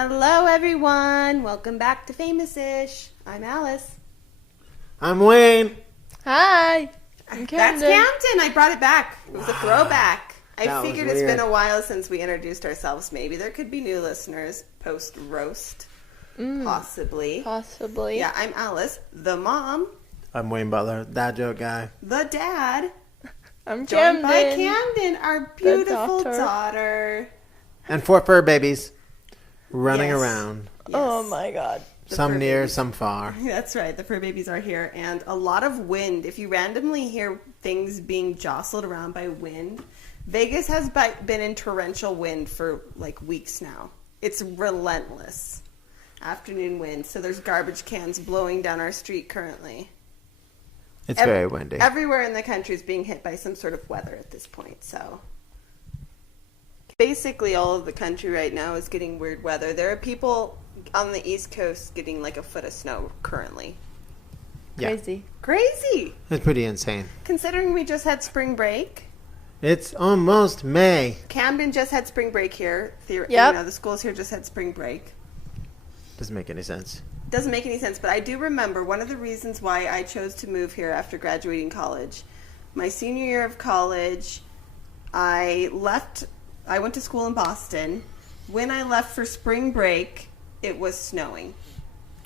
Hello, everyone. Welcome back to Famous-ish. I'm Alice. I'm Wayne. Hi. I'm That's Camdyn. Camdyn. I brought it back. It was a throwback. I That was figured it's weird. been a while since we introduced ourselves. Maybe there could be new listeners post-roast. Possibly. Possibly. Yeah, I'm Alice, the mom, I'm Wayne Butler, dad joke guy. the dad, I'm joined Camdyn. by Camdyn, our beautiful daughter. daughter. And 4 fur babies running Yes. around. Oh Yes. my god. The Some fur near, babies. some far. That's right. The fur babies are here, and a lot of wind. If you randomly hear things being jostled around by wind, Vegas has been in torrential wind for like weeks now. It's relentless. Afternoon wind. So there's garbage cans blowing down our street currently. It's very windy. Everywhere in the country is being hit by some sort of weather at this point. So basically all of the country right now is getting weird weather. There are people on the East Coast getting like a foot of snow currently. Yeah. Crazy. Crazy. It's pretty insane. Considering we just had spring break. It's almost May. Camdyn just had spring break here. Yep. You know, the schools here just had spring break. Doesn't make any sense. Doesn't make any sense, but I do remember one of the reasons why I chose to move here after graduating college. My senior year of college, I went to school in Boston. When I left for spring break, it was snowing.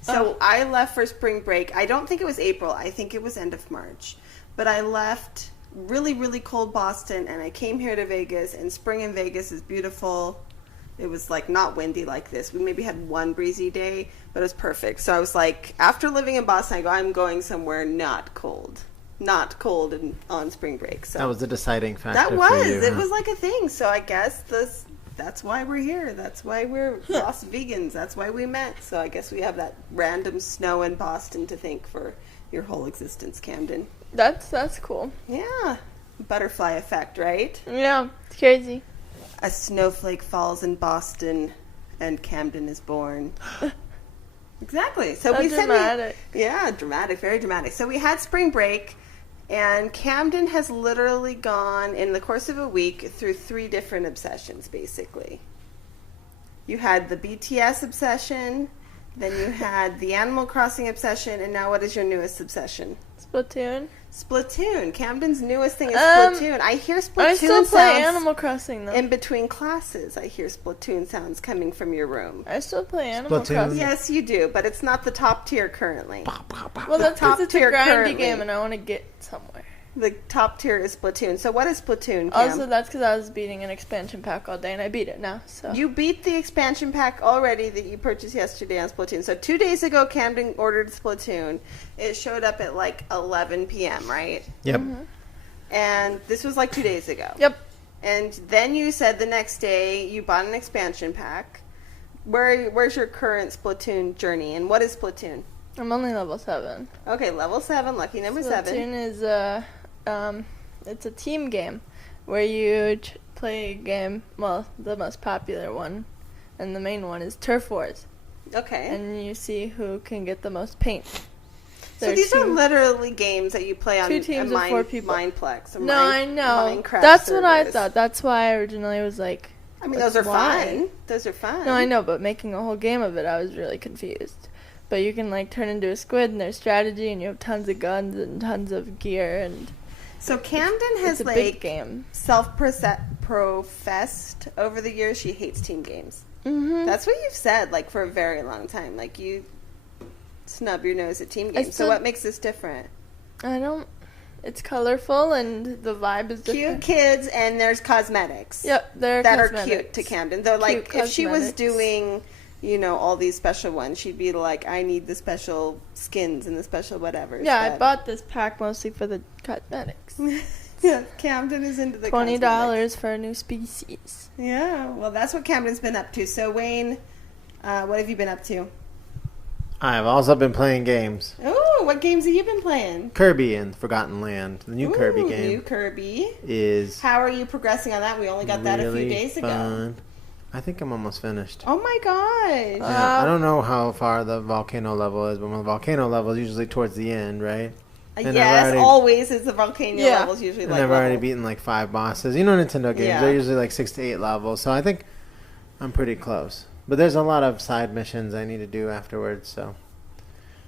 So I left for spring break. I don't think it was April. I think it was end of March. But I left really, really cold Boston, and I came here to Vegas, and spring in Vegas is beautiful. It was like not windy like this. We maybe had one breezy day, but it was perfect. So I was like, after living in Boston, I go, I'm going somewhere not cold. Not cold on spring break. So That was the deciding factor that for was. you, It huh? was like a thing. So I guess that's why we're here. That's why we're lost vegans. That's why we met. So I guess we have that random snow in Boston to thank for your whole existence, Camdyn. That's cool. Yeah. Butterfly effect, right? Yeah, it's crazy. A snowflake falls in Boston and Camdyn is born. Exactly. So How we said dramatic. yeah, dramatic, very dramatic. So we had spring break, and Camdyn has literally gone in the course of a week through 3 different obsessions, basically. You had the BTS obsession, then you had the Animal Crossing obsession, and now what is your newest obsession? Splatoon. Splatoon. Camden's newest thing is Um, Splatoon. I hear Splatoon I still play sounds Animal Crossing though. in between classes. I hear Splatoon sounds coming from your room. I still play Animal Splatoon. Crossing. Yes, you do, but it's not the top tier currently. Well, that's top because it's a tier grindy currently. game and I want to get somewhere. The top tier is Splatoon. So what is Splatoon, Cam? Also, that's because I was beating an expansion pack all day and I beat it now. So You beat the expansion pack already that you purchased yesterday on Splatoon. So 2 days ago, Camdyn ordered Splatoon. It showed up at like 11 p.m., right? Yep. And this was like 2 days ago. Yep. And then you said the next day you bought an expansion pack. Where's your current Splatoon journey, and what is Splatoon? I'm only level 7. Okay, level 7, lucky number 7. Splatoon is it's a team game where you play a game. Well, the most popular one and the main one is Turf Wars, Okay. and you see who can get the most paint. So There these are two- literally games that you play on 2 teams of 4 people. Mindplex. Or No, I know. Minecraft That's what I servers. thought. That's why I originally was like, I mean, those are why? fun. Those are fun. no, I know, but making a whole game of it, I was really confused. But you can like turn into a squid, and there's strategy, and you have tons of guns and tons of gear, and So Camdyn has it's a big like game. self-professed over the years she hates team games. Mm-hmm. That's what you've said like for a very long time. Like you snub your nose at team games. So still- what makes this different? I don't. It's colorful, and the vibe is Cute different. kids and there's cosmetics. Yep, they're That cosmetics. are cute to Camdyn. Though, like, Cute if she was cosmetics. doing, you know, all these special ones, she'd be like, I need the special skins and the special whatever. Yeah, I bought this pack mostly for the cosmetics. Yeah, Camdyn is into the $20 cosmetics. for a new species. Yeah, well, that's what Camden's been up to. So, Wayne, what have you been up to? I have also been playing games. Oh, what games have you been playing? Kirby and Forgotten Land. The new Kirby Ooh, game New Kirby. is How are you progressing on that? We only got that a few really days ago. fun. I think I'm almost finished. Oh my gosh. Yeah, I don't know how far the volcano level is, but the volcano level is usually towards the end, right? And I've Yes, already- always is the volcano Yeah. levels usually And like I've already level. beaten like 5 bosses. You know, Nintendo games, Yeah. they're usually like 6 to 8 levels. So I think I'm pretty close. But there's a lot of side missions I need to do afterwards, so.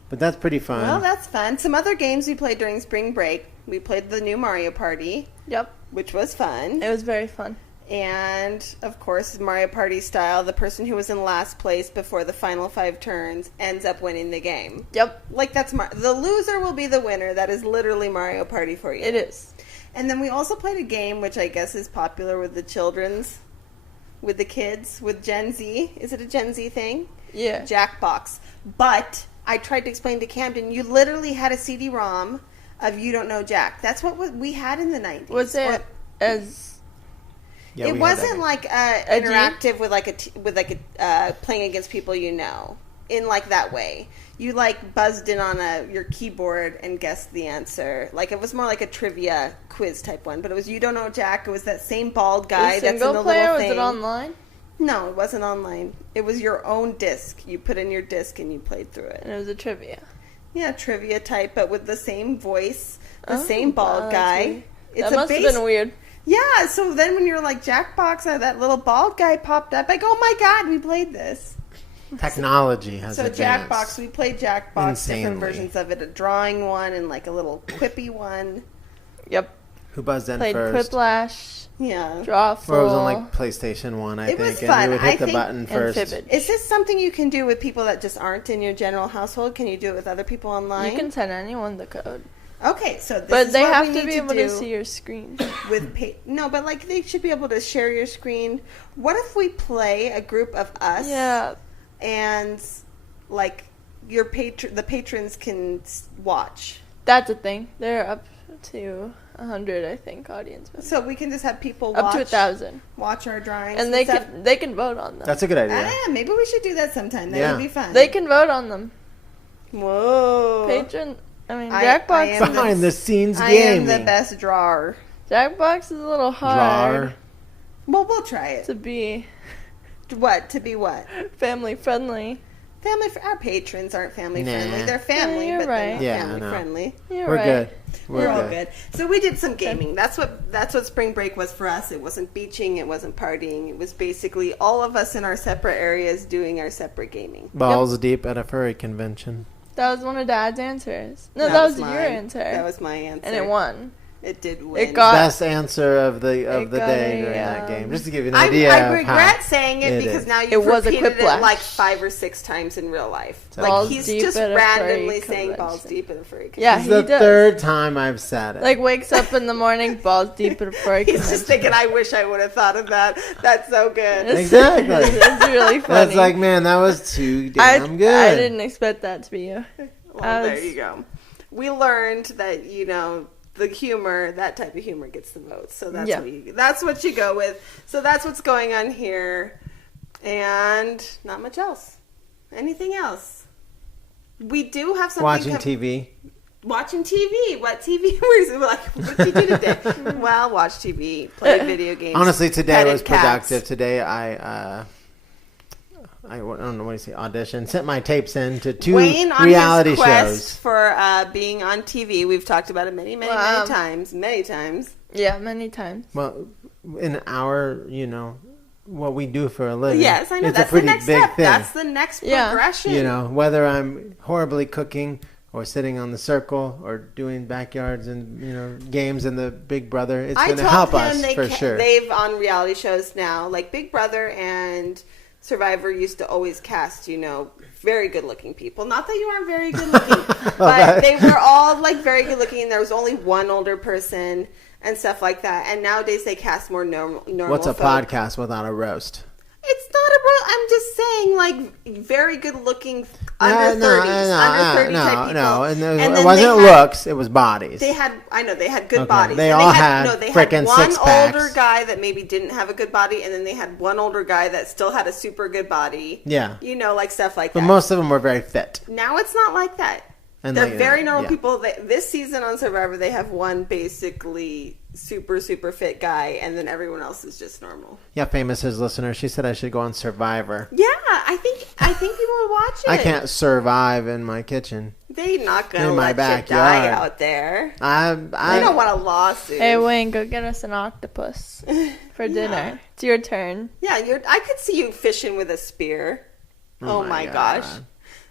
But that's pretty fun. Well, that's fun. Some other games we played during spring break. We played the new Mario Party. Yep. Which was fun. It was very fun. And, of course, Mario Party style, the person who was in last place before the final 5 turns ends up winning the game. Yep. Like, that's the loser will be the winner. That is literally Mario Party for you. It is. And then we also played a game which I guess is popular with the with the kids, with Gen Z. Is it a Gen Z thing? Yeah. Jackbox. But I tried to explain to Camdyn, you literally had a CD-ROM of You Don't Know Jack. That's what we had in the 90s. Was it as... Yeah, it wasn't like interactive with playing against people you know in like that way. You like buzzed in on your keyboard and guessed the answer. Like it was more like a trivia quiz type one. But it was You Don't Know Jack. It was that same bald guy that's in the little thing. Was it online? No, it wasn't online. It was your own disc. You put in your disc and you played through it. And it was a trivia. Yeah, trivia type, but with the same voice, the same bald guy. That must have been weird. Yeah, so then when you're like Jackbox, that little bald guy popped up. Like, oh my god, we played this. Technology has advanced. Jackbox, we played Jackbox, insanely. different versions of it. A drawing one and like a little quippy one. Yep. Who buzzed in Played first? Quiplash. Yeah. Drawful. Or it was on like PlayStation 1, I It think. was And fun. you would hit the think- button first. Fibbage. Is this something you can do with people that just aren't in your general household? Can you do it with other people online? You can send anyone the code. Okay, so this But is they what have we to need be able to do see your screen. with no, but like they should be able to share your screen. What if we play a group of us? Yeah. And like the patrons can watch. That's a thing. They're up to 100, I think, audience members. So we can just have people Up to 1,000. watch our drawings. And they can vote on them. That's a good idea. Yeah, maybe we should do that sometime. That would be fun. They can vote on them. Whoa. Jackbox. Behind the scenes I gaming. am the best drawer. Jackbox is a little hard Well, we'll try it. to be What? To be what? family friendly. Our patrons aren't family Nah. friendly. They're family, Yeah, you're but they're right. not Yeah, I family know. friendly. You're We're right. good. We're all good. So we did some gaming. That's what spring break was for us. It wasn't beaching. It wasn't partying. It was basically all of us in our separate areas doing our separate gaming. Balls deep at a furry convention. That was one of Dad's answers. No, that was your mine. answer. That was my answer. And it won. It did win. It got Best answer of the got day a, during that game. Just to give you an idea. I of regret how saying it because is. now you've It was a repeated it quiplash. like 5 or 6 times in real life. So- Like Balls he's deep just at a randomly furry saying balls convention. deep in a furry Yeah, This he is the does. third time I've said it. Like wakes up in the morning, balls deep in a furry He's just thinking, I wish I would have thought of that. That's so good. Exactly. It's really funny. That's like, man, that was too damn good. I didn't expect that to be you. Well, there you go. We learned that, the humor, that type of humor gets the votes. So that's what you go with. So that's what's going on here. And not much else. Anything else? We do have something. Watching TV. Watching TV. What TV? We're like, what did you do today? Well, watch TV, play video games. Honestly, today petted was cats. productive. Today I don't know what you say, audition. Sent my tapes in to 2 Wayne, on reality his quest shows. for being on TV. We've talked about it many times. Many times. Yeah, many times. Well, in our, what we do for a living. Yes, I know. It's That's a pretty the next big step. thing. That's the next progression. Whether I'm horribly cooking or sitting on the circle or doing backyards and, games in the Big Brother, it's going to help us for sure. They've on reality shows now, like Big Brother and Survivor used to always cast, very good-looking people. Not that you aren't very good-looking, but they were all, very good-looking, and there was only one older person and stuff like that. And nowadays they cast more normal What's a folk. podcast without a roast? It's not a I'm just saying, very good-looking under 30 type people. No, And it then wasn't looks, it was bodies. They had good Okay, bodies. they And all had frickin' one six-packs. older guy that maybe didn't have a good body, and then they had one older guy that still had a super good body. Yeah. Stuff like But that. most of them were very fit. Now it's not like that. And They're like, very normal yeah. people. This season on Survivor, they have one basically super, super fit guy, and then everyone else is just normal. Yeah, Famous-ish listener. She said I should go on Survivor. Yeah, I think people would watch it. I can't survive in my kitchen. They're not going to let you die out there. I don't want a lawsuit. Hey, Wayne, go get us an octopus for dinner. It's your turn. Yeah, I could see you fishing with a spear. Oh my gosh.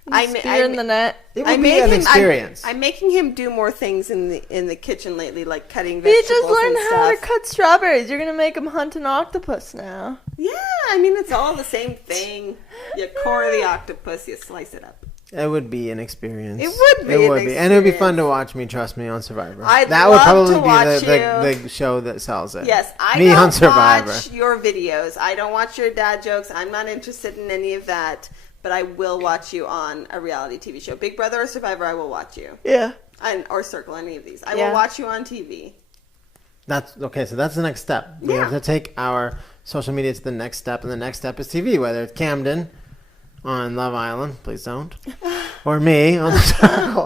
Spear in the net. It would be an experience. I'm making him do more things in the kitchen lately, like cutting vegetables. He just learned how to cut strawberries. You're gonna make him hunt an octopus now. Yeah, I mean it's all the same thing. You core the octopus, you slice it up. It would be an experience. It would be, and it would be fun to watch me. Trust me on Survivor. That would probably be the show that sells it. Yes, I me don't on Survivor. Watch your videos. I don't watch your dad jokes. I'm not interested in any of that. But I will watch you on a reality TV show. Big Brother or Survivor, I will watch you. Yeah. Or Circle, any of these. I will watch you on TV. That's okay, so that's the next step. We have to take our social media to the next step, and the next step is TV, whether it's Camdyn on Love Island, please don't, or me on the Circle.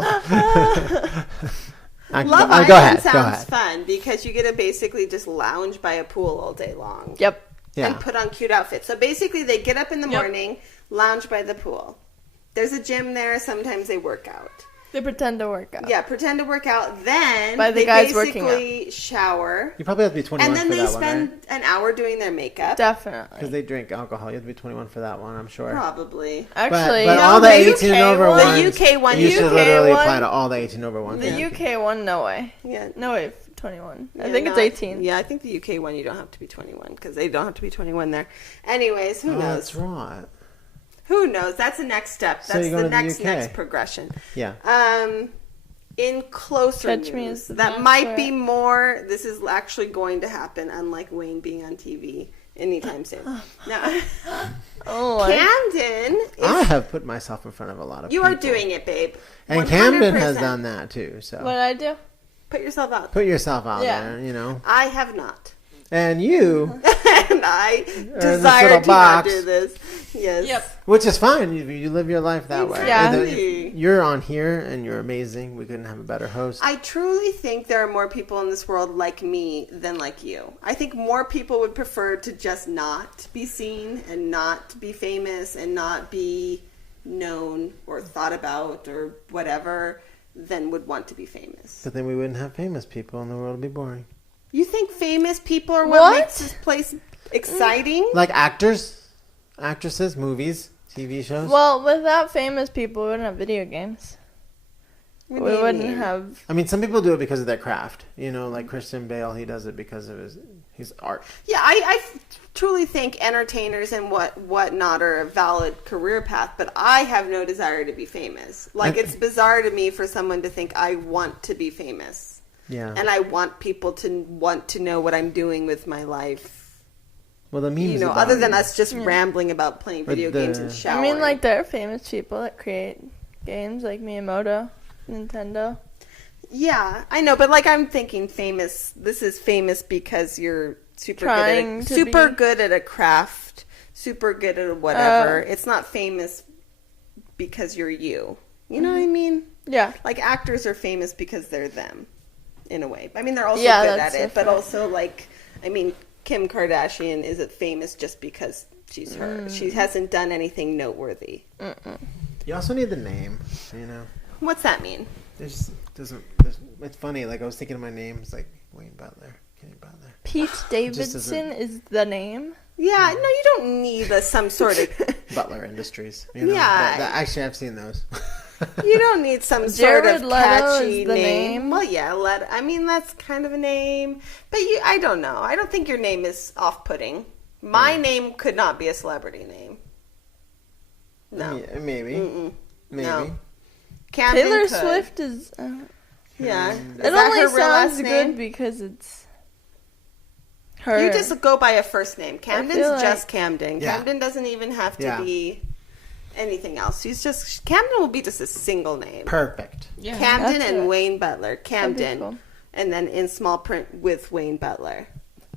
Love Island sounds fun because you get to basically just lounge by a pool all day long. Yep. Yeah. And put on cute outfits. So basically they get up in the morning, lounge by the pool. There's a gym there. Sometimes they work out. They pretend to work out. Yeah, pretend to work out. Then by the they guys basically shower. You probably have to be 21 for that one, and then they spend an hour doing their makeup. Definitely. Because they drink alcohol. You have to be 21 for that one, I'm sure. Probably. Actually, but all the 18 and over ones. The UK one. You should literally apply to all the 18 and over ones. The UK one, no way. Yeah. No way. 21. I think it's 18. Yeah, I think the UK one you don't have to be 21 because they don't have to be 21 there. Anyways, who knows? That's right. Who knows? That's the next step. That's the next progression. Yeah. In closer news, that might be more. This is actually going to happen, unlike Wayne being on TV anytime soon. No. Camdyn. I have put myself in front of a lot of people. You are doing it, babe. And 100%. Camdyn has done that too. So what did I do? Put yourself out. Put yourself out there, you know. I have not. And you. And I desire to not do this. Yes. Yep. Which is fine. You live your life that way. Yeah. You're on here and you're amazing. We couldn't have a better host. I truly think there are more people in this world like me than like you. I think more people would prefer to just not be seen and not be famous and not be known or thought about or whatever than would want to be famous. But then we wouldn't have famous people and the world would be boring. You think famous people are what makes this place exciting? Like actors, actresses, movies, TV shows? Well, without famous people, we wouldn't have video games. We wouldn't have... I mean, some people do it because of their craft. You know, like Christian Bale, he does it because of his art. Yeah, I truly think entertainers and whatnot are a valid career path, but I have no desire to be famous. Like, it's bizarre to me for someone to think I want to be famous. Yeah. And I want people to want to know what I'm doing with my life. Well, the memes, other than us just rambling about playing video games and showering. I mean, like, there are famous people that create games, like Miyamoto, Nintendo. Yeah, I know, but like I'm thinking famous. This is famous because you're super good at a craft, super good at whatever. It's not famous because you're you. You know what I mean? Yeah. Like actors are famous because they're them, in a way. I mean, they're also good at it, but also like, I mean, Kim Kardashian isn't famous just because she's her. She hasn't done anything noteworthy. You also need the name, you know. What's that mean? It's funny. Like I was thinking of my name. It's like Wayne Butler, Kenny Butler. Pete Davidson is the name. Yeah, no, you don't need some sort of Butler Industries. You know? Yeah, actually, I've seen those. You don't need some sort of catchy is the name. Well, yeah, I mean, that's kind of a name, but I don't know. I don't think your name is off-putting. My name could not be a celebrity name. No, maybe. No. Taylor Swift is. Yeah, it only sounds good because it's her. You just go by a first name. Camdyn's just Camdyn. Yeah. Camdyn doesn't even have to be anything else. Camdyn will be just a single name. Perfect. Yeah. Camdyn and Wayne Butler. Camdyn, cool. And then in small print with Wayne Butler.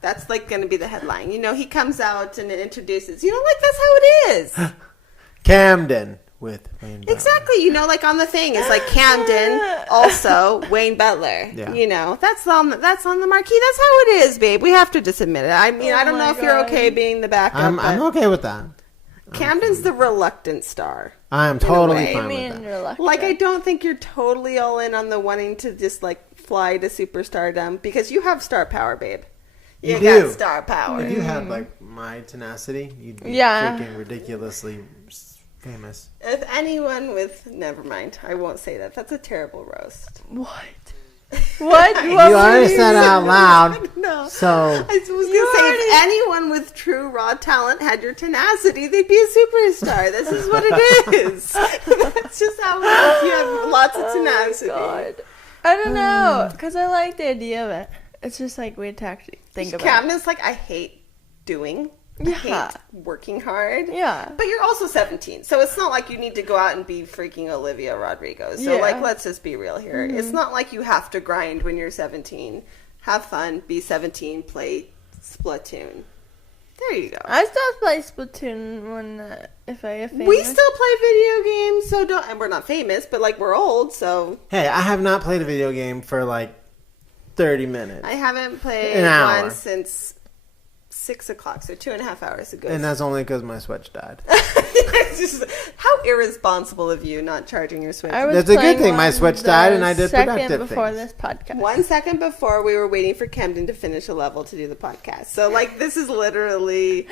That's like going to be the headline. You know, he comes out and it introduces. You know, like that's how it is. Camdyn. With Wayne Butler. Exactly, you know, like on the thing, it's like Camdyn, also Wayne Butler. Yeah. You know, that's on the marquee. That's how it is, babe. We have to just admit it. I mean, I don't know if you're okay being the backup. I'm okay with that. Camdyn's the reluctant star. I am totally way. fine I mean, with that. reluctant. Like, I don't think you're totally all in on the wanting to just, like, fly to superstardom because you have star power, babe. You do. got star power. If you had like my tenacity, you'd be Yeah. freaking ridiculously famous. If anyone with... Never mind. I won't say that. That's a terrible roast. What? What? You already said out loud. No. So I was going to say, if anyone with true raw talent had your tenacity, they'd be a superstar. This is what it is. That's just how it is. You have lots of tenacity. God. I don't know, because I like the idea of it. It's just like weird to actually think about. Camdyn's like, I hate doing. I Yeah. hate working hard. Yeah. But you're also 17, so it's not like you need to go out and be freaking Olivia Rodrigo. So, Yeah. like, let's just be real here. It's not like you have to grind when you're 17. Have fun, be 17, play Splatoon. There you go. I still play Splatoon when if I get famous. We still play video games, so don't. And we're not famous, but like we're old, so hey, I have not played a video game for like 30 minutes, I haven't played An hour. one since 6 o'clock, so 2.5 hours ago. and that's only because my Switch died. It's just, how irresponsible of you not charging your Switch. I was That's a good playing thing. My one Switch the died and I did second productive before things. this podcast. 1 second before we were waiting for Camdyn to finish a level to do the podcast. So, like, this is literally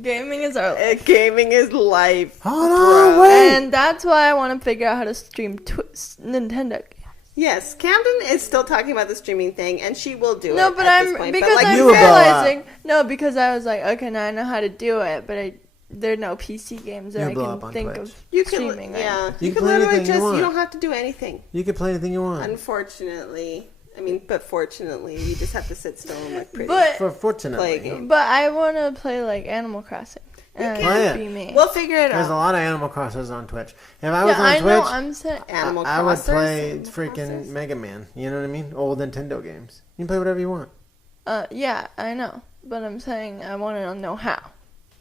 Gaming is our life. gaming is life. Hold on, wait. And that's why I want to figure out how to stream Nintendo games. Yes, Camdyn is still talking about the streaming thing, and she will do No, it. but at this I'm point. because like, I'm You will blow up. realizing because I was like, okay, now I know how to do it, but there are no PC games that You'll I blow up can on think Twitch. of you can, streaming. yeah, Right? You you can can play literally anything you just want. you don't have to do anything. You can play anything you want. Unfortunately, I mean, but fortunately, you just have to sit still and look pretty. But For Play a fortunately, game. but I want to play like Animal Crossing. And Play it'd it. be me. We'll figure it there's a out. lot of Animal Crossers on Twitch. If I was yeah, on I Twitch, know. I'm saying. Animal I would Crossers, play Animal freaking Crossers. Mega Man. You know what I mean? Old Nintendo games. You can play whatever you want. Yeah, I know. But I'm saying I want to know how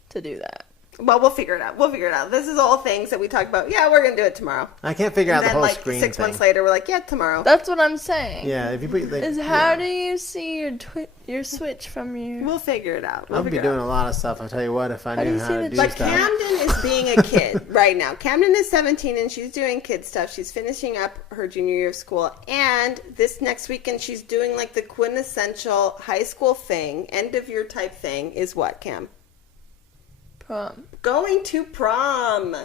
to do that. Well, we'll figure it out. We'll figure it out. This is all things that we talk about. Yeah, we're gonna do it tomorrow. I can't figure out And the then, whole like screen 6 thing. months later, we're like, yeah, tomorrow. That's what I'm saying. Yeah, if you put like, Is how do you see your Switch from your? We'll figure it out. We'll I'll be figure it doing out. a lot of stuff. I'll tell you what, if I How do knew you how see to the do But stuff. Camdyn is being a kid right now. Camdyn is 17 and she's doing kid stuff. She's finishing up her junior year of school. And this next weekend, she's doing like the quintessential high school thing, end of year type thing is what, Cam? Prom. Going to prom.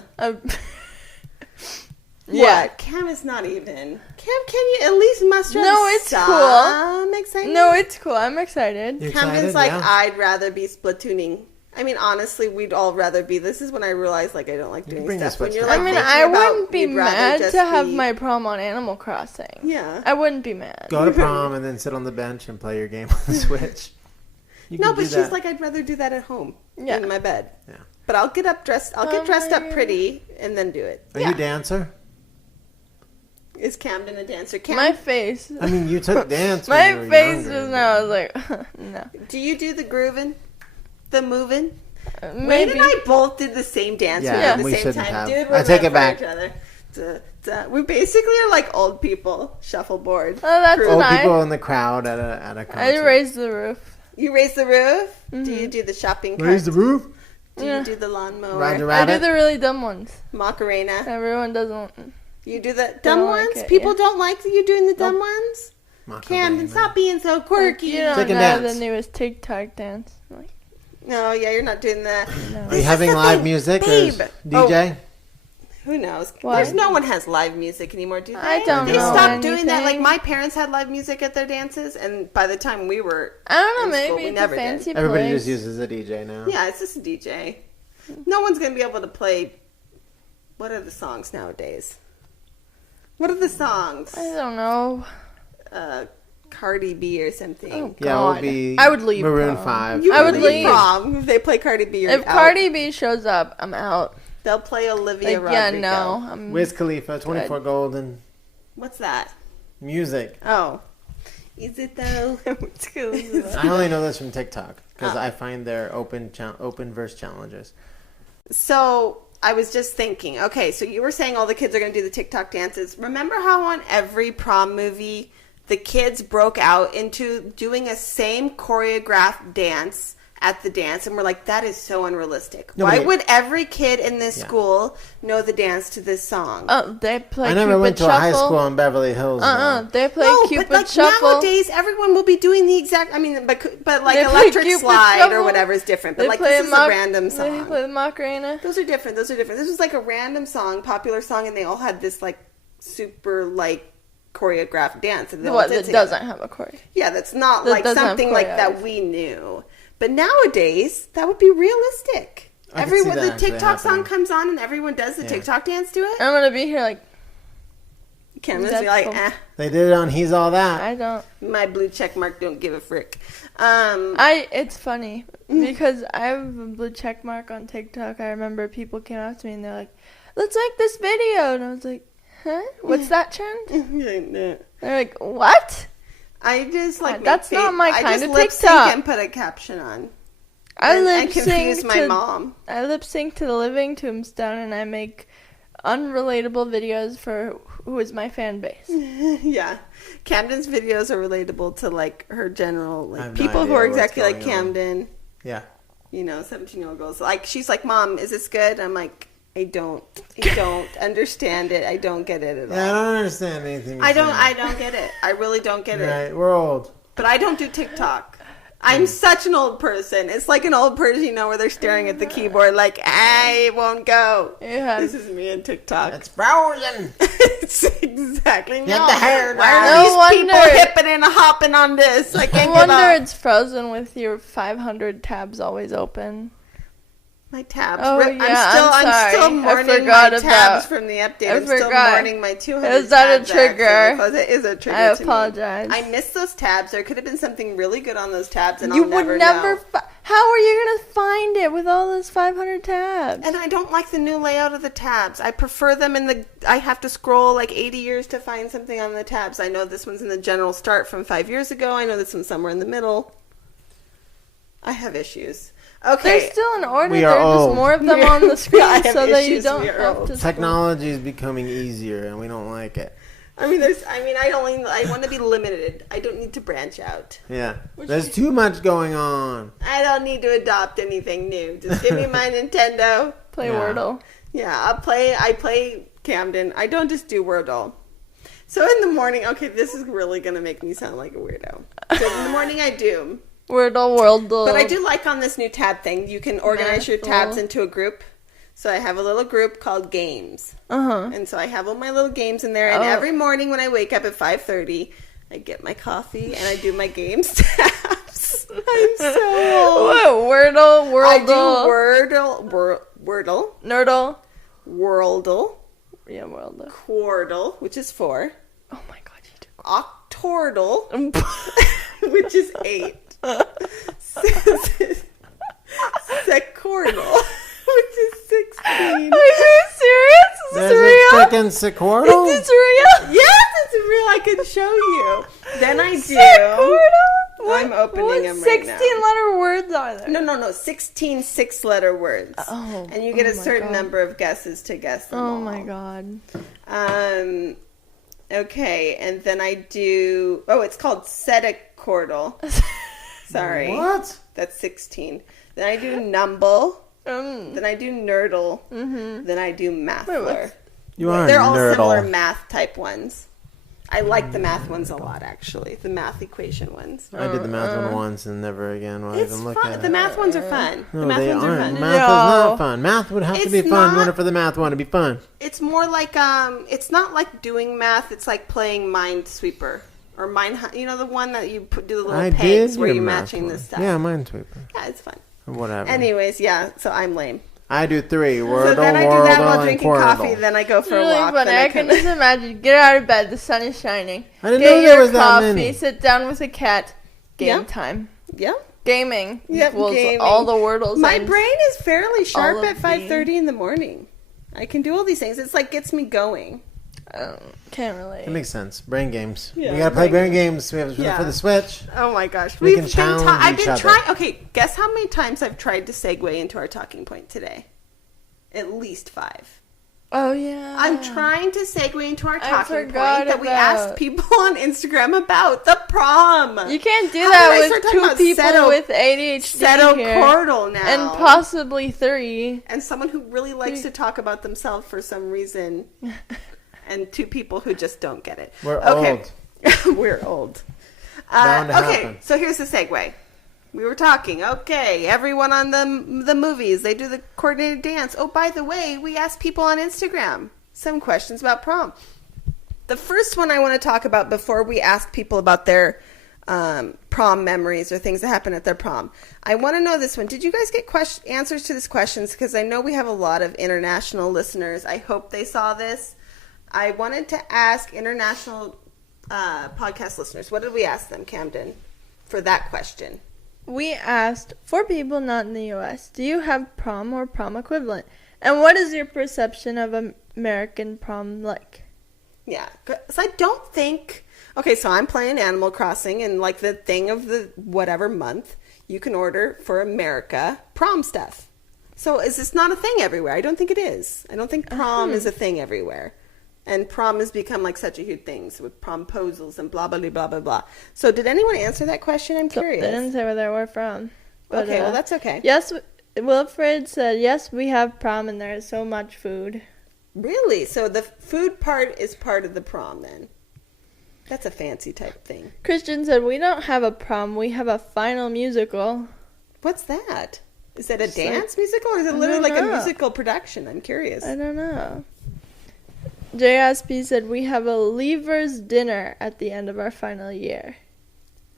Yeah. What? Cam is not even. Cam, can you at least muster No, up it's some excitement? No, it's cool. I'm excited. You Camden's excited? like, Yeah. I'd rather be splatooning. I mean, honestly, we'd all rather be. This is when I realized, like, I don't like doing bring the stuff. When Switch you're, down. like, I mean, thinking I about, wouldn't be you'd rather mad just to have be- my prom on Animal Crossing. Yeah. I wouldn't be mad. Go to prom and then sit on the bench and play your game on the Switch. You No, can but do she's that. like, I'd rather do that at home Yeah. in my bed. Yeah. But I'll get up dressed. I'll get Oh dressed my up God. pretty and then do it. Are you a dancer? Is Camdyn a dancer? Cam, My face. I mean, you took dance. My when you were face younger. just now. I was like, no. do you do the grooving, the moving? Wayne Maybe. and I both did the same dance Yeah, at the we same shouldn't time. have. Dude, I we're take meant it for back. each other. We basically are like old people shuffleboard. Oh, that's Crew. Old nice. people in the crowd at a concert. I raised the roof. You raise the roof? Do you do the shopping cart? Raise the roof. Do Yeah. you do the lawnmower? Roger I do Rabbit. the really dumb ones. Macarena? Everyone doesn't. You do the dumb don't like ones? it, People yeah. don't like you doing the dumb ones? Macarena. Camden, stop being so quirky. You don't Chicken know dance. the newest TikTok dance. Like, No, yeah, you're not doing that. no. Are This you is having the live thing. music Babe. or DJ? Who knows? What? There's no one has live music anymore, do they? I don't They know stopped doing that. Like, anything. my parents had live music at their dances, and by the time we were I don't know. in school, Maybe we it's a never did. fancy Everybody place. just uses a DJ now. Yeah, it's just a DJ. No one's going to be able to play. What are the songs nowadays? What are the songs? I don't know. Cardi B or something. Oh, Yeah, it would God. be I would leave Maroon prom. 5. You I would would leave leave. prom if they play Cardi B. You're If out. Cardi B shows up, I'm out. They'll play Olivia Like, yeah, Rodrigo. no. I'm, Wiz Khalifa, 24 Golden What's that? Music. Oh. Is it though? It's cool. I only know this from TikTok because Oh. I find their open verse challenges. So I was just thinking, okay, so you were saying all the kids are going to do the TikTok dances. Remember how on every prom movie, the kids broke out into doing a same choreographed dance at the dance, and we're like, that is so unrealistic. No, Why but- would every kid in this school know the dance to this song? Oh, they play I never Cupid went to Shuffle. a high school in Beverly Hills. though. They play No, Cupid but like Shuffle. nowadays, everyone will be doing the exact. I mean, but like They play electric Cupid slide or Shuffle. whatever is different. But They like play this is a random They song. play the Macarena. Those are different. This was like a random song, popular song, and they all had this like super like choreographed dance. And they all What? did That together. doesn't have a choreo. Yeah, that's not That like doesn't have something like that choreography. we knew. But nowadays, that would be realistic. I could see Everyone, that the actually TikTok song happening. comes on and everyone does the TikTok dance to it. I'm gonna be here like Camden's That's be like, cool. They did it on He's All That. I don't. my blue check mark don't give a frick. It's funny because I have a blue check mark on TikTok. I remember people came up to me and they're like, "Let's make this video," and I was like, "Huh? What's that trend?" They're like, "What?" I just like That's not my I kind just of lip sync TikTok. and put a caption on. I and lip confuse sync my to mom. I lip sync to the Living Tombstone, and I make unrelatable videos for who is my fan base. Yeah, Camden's videos are relatable to like her general I like have no people who idea are what's exactly like going on. Camden. Yeah. You know, 17-year-old girls. Like she's like, "Mom, is this good?" I'm like, I don't understand it. I don't get it at all. Yeah, I don't understand anything. I don't get it. I really don't get it. Right, we're old. But I don't do TikTok. I'm such an old person. It's like an old person, you know, where they're staring at the keyboard like, I won't go. Yeah. This is me in TikTok. It's frozen. It's exactly Get the hair Why are down. these No people wonder. hipping and hopping on this? I I can't wonder get up. it's frozen with your 500 tabs always open. My tabs. Oh, I'm yeah, still, I'm sorry. still I mourning my forgot tabs about- from the update. I I'm still forgot. mourning my 200 Is that a tabs trigger? accidentally, 'cause it is a trigger I to me. apologize. I missed those tabs. There could have been something really good on those tabs, and You I'll would never know. How are you gonna find it with all those 500 tabs? And I don't like the new layout of the tabs. I prefer them in the. I have to scroll like 80 years to find something on the tabs. I know this one's in the general start from 5 years ago. I know this one's somewhere in the middle. I have issues. Okay. They're still in order. We There are are just old. more of them on the I screen have so that you issues. don't We are have old. to scroll. Technology is becoming easier, and we don't like it. I mean, I want to be limited. I don't need to branch out. Yeah. There's too much going on. I don't need to adopt anything new. Just give me my Nintendo. Play Yeah. Wordle. Yeah, I play Camden. I don't just do Wordle. So in the morning, okay, this is really going to make me sound like a weirdo. So in the morning I do. Wordle. But I do like on this new tab thing, you can organize your tabs into a group. So I have a little group called Games. Uh-huh. And so I have all my little games in there. And Oh. every morning when I wake up at 5:30, I get my coffee and I do my games tabs. I'm so old. Whoa, Wordle. I do Wordle, Nerdle. Worldle, Yeah, Wordle. Quordle, which is 4, Oh my god, you do. Octordle, which is 8, Secordle, which is 16. Are you serious? Is this There's real? a freaking Sequordle. Is this real? Yes, it's real. I can show you. Then I do. Wordle? I'm opening what them right now. 16-letter words are there? No. 16 6-letter words. Oh, And you get oh a my certain God. number of guesses to guess them Oh all. my god. Okay, and then I do... Oh, it's called Setacordle. Sorry. What? That's 16. Then I do Numble. Mm. Then I do Nerdle. Mm-hmm. Then I do Mathler. what's- You are They're a all nerdle. similar math type ones. I like the math ones a lot, actually. The math equation ones. I did the math one once and never again. While I It's even look fun. at The it. math ones are fun. No, The math they ones aren't. are fun. Math is No. not fun. Math would have to It's be fun in not- order for the math one to be fun. It's more like it's not like doing math. It's like playing Minesweeper or you know the one that you do the little I pegs did where your you're math matching one. the stuff. Yeah, Minesweeper. Yeah, it's fun. Whatever. Anyways, yeah. So I'm lame. I do 3. Wordle, So then I do that Wordle, while and drinking Quordle. coffee. Then I go It's for a really walk. funny. Then I can come just imagine. Get out of bed. The sun is shining. I didn't Get know your there was that coffee. many. Sit down with a cat. Game Yeah. time. Yeah. Gaming Yep, equals gaming. all the Wordles. My and- brain is fairly sharp all of at 5:30 in the morning. I can do all these things. It's like gets me going. Can't relate. That makes sense. Brain games. Yeah, we gotta play brain brain games. We have Yeah. for the Switch. Oh my gosh. We can challenge I've each been other. trying. Okay, guess how many times I've tried to segue into our talking point today? At least 5. Oh, yeah. I'm trying to segue into our talking point forgot that we about- asked people on Instagram about the prom. You can't do How that did I with start talking 2 about people with ADHD here. Cordal now. And possibly 3. And someone who really likes to talk about themselves for some reason. And 2 people who just don't get it. We're old. We're old. Bound to Okay, happen. so here's the segue. We were talking, okay, everyone on the movies, they do the coordinated dance. Oh, by the way, we asked people on Instagram some questions about prom. The first one I want to talk about before we ask people about their prom memories or things that happened at their prom. I want to know this one. Did you guys get answers to these questions? Because I know we have a lot of international listeners. I hope they saw this. I wanted to ask international podcast listeners, what did we ask them, Camdyn, for that question? We asked, for people not in the U.S., do you have prom or prom equivalent? And what is your perception of American prom like? Yeah, because I don't think... Okay, so I'm playing Animal Crossing, and like the thing of the whatever month, you can order for America prom stuff. So is this not a thing everywhere? I don't think it is. I don't think prom is a thing everywhere. And prom has become like such a huge thing with promposals and blah, blah, blah, blah, blah, blah. So did anyone answer that question? I'm curious. They didn't say where they were from. But, okay, well, that's okay. Yes, Wilfred said, yes, we have prom and there is so much food. Really? So the food part is part of the prom then? That's a fancy type thing. Christian said, we don't have a prom, we have a final musical. What's that? Is that a It's dance musical or is it literally don't like a know. musical production? I'm curious. I don't know. JSP said, we have a leavers dinner at the end of our final year.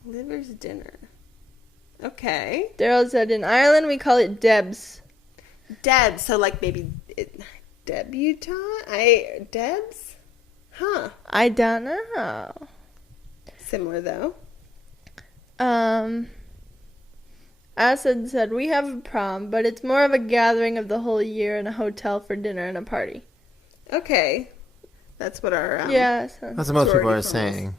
Liver's dinner. Okay. Daryl said, in Ireland we call it Debs. Debs. So like maybe debutante? Debs? Huh. I don't know. Similar though. Asad said, we have a prom, but it's more of a gathering of the whole year in a hotel for dinner and a party. Okay. That's what our Yeah. So. That's what most people are sorority proms. saying.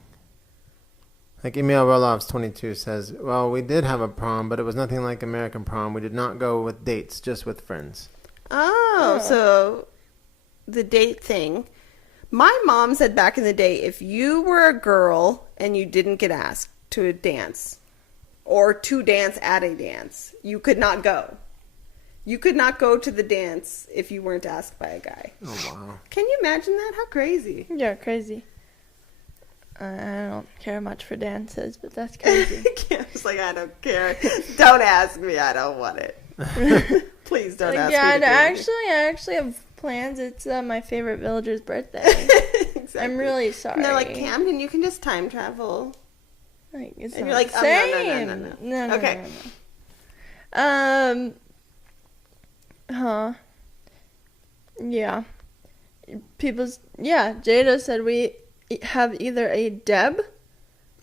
Like Emil Rolovs 22 says, well, we did have a prom, but it was nothing like American prom. We did not go with dates, just with friends. Oh, so the date thing. My mom said back in the day, if you were a girl and you didn't get asked to a dance or to dance at a dance, you could not go. You could not go to the dance if you weren't asked by a guy. Oh, wow. Can you imagine that? How crazy. Yeah, crazy. I don't care much for dances, but that's crazy. Cam's like, I don't care. Don't ask me. I don't want it. Please don't ask Yeah, me. I actually have plans. It's my favorite villager's birthday. Exactly. I'm really sorry. And they're like, Camdyn, you can just time travel. Like, it's And not you're like, the oh, same. no. Okay. Yeah. Jada said we have either a Deb,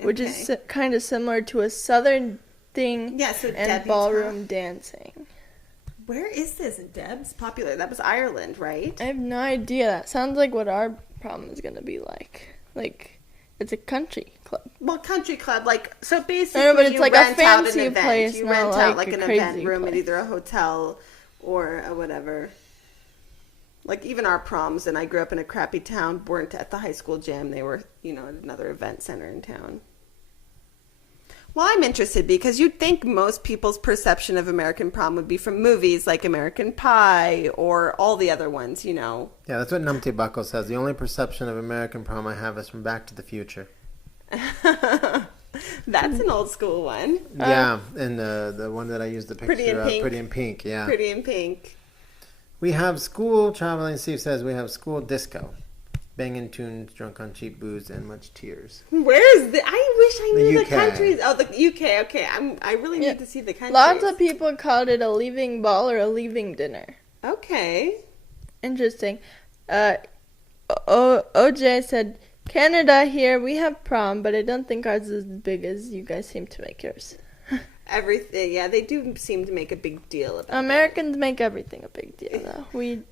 which is kind of similar to a southern thing, Yeah, so and debutante. ballroom dancing. Where is this? Deb's popular. That was Ireland, right? I have no idea. That sounds like what our prom is going to be like. Like, it's a country club. Well, country club, like, so basically I know, but it's you like a rent out an fancy event. place, You not rent like out like a an crazy event room at place. either a hotel or a whatever. Like even our proms, and I grew up in a crappy town, weren't at the high school gym. They were, at another event center in town. Well, I'm interested because you'd think most people's perception of American prom would be from movies like American Pie or all the other ones, Yeah, that's what Numpty Buckle says. The only perception of American prom I have is from Back to the Future. That's an old school one. Yeah, and the one that I used the picture Pretty in of, Pink. Pretty in Pink, yeah. Pretty in Pink. We have school traveling. Steve says we have school disco. Banging tunes, drunk on cheap booze, and much tears. Where is the? I wish I knew the UK. countries. Oh, the UK. Okay, I really need to see the countries. Lots of people called it a leaving ball or a leaving dinner. Okay. Interesting. OJ said, Canada here, we have prom, but I don't think ours is as big as you guys seem to make yours. Everything. Yeah, they do seem to make a big deal about Americans make everything a big deal, though.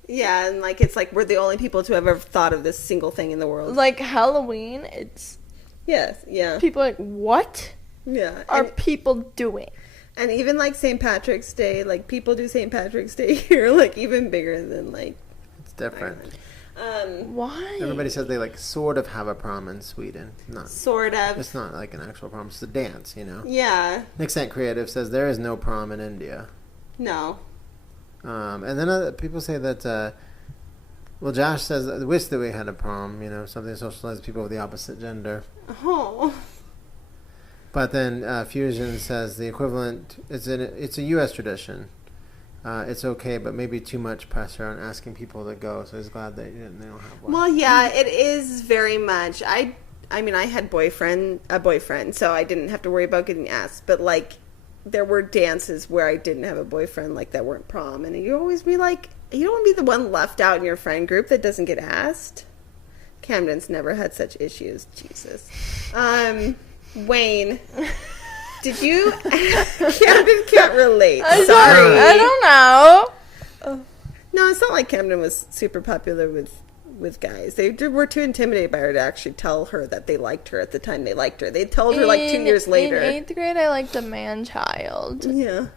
Yeah, and it's like we're the only people to have ever thought of this single thing in the world. Like Halloween, it's... Yes, yeah. People are like, what Yeah. are people doing? And even like St. Patrick's Day, like people do St. Patrick's Day here, like even bigger than like... different. Why? Everybody says they like sort of have a prom in Sweden. Not sort of. It's not like an actual prom. It's a dance, you know. Yeah. Nick Sent Creative says there is no prom in India. No. And then other people say that. Well, Josh says, I wish that we had a prom. You know, something to socialize people of the opposite gender. Oh. But then Fusion says the equivalent. It's a U.S. tradition. It's okay, but maybe too much pressure on asking people to go. So he's glad that they don't have one. Well, yeah, it is very much. I mean, I had a boyfriend, so I didn't have to worry about getting asked. But like, there were dances where I didn't have a boyfriend, like that weren't prom, and you always be like, you don't want to be the one left out in your friend group that doesn't get asked. Camdyn's never had such issues. Jesus, Wayne. Did you? Camdyn can't relate. Sorry. I don't know. No, it's not like Camdyn was super popular with guys. They were too intimidated by her to actually tell her that they liked her at the time they liked her. They told her like 2 years later. In 8th grade, I liked a man-child. Yeah.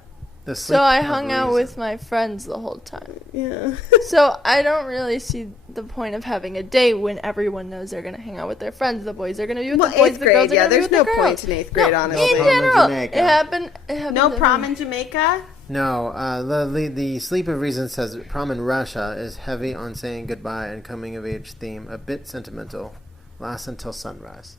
So I hung out with my friends the whole time. Yeah. So I don't really see the point of having a date when everyone knows they're going to hang out with their friends. The boys are going to be with the boys. 8th The grade, girls are going to be there's with the no girls. point in 8th grade, honestly. In general, it Jamaica. happened. No prom in Jamaica? No, the Sleep of Reason says prom in Russia is heavy on saying goodbye and coming of age theme, a bit sentimental, lasts until sunrise.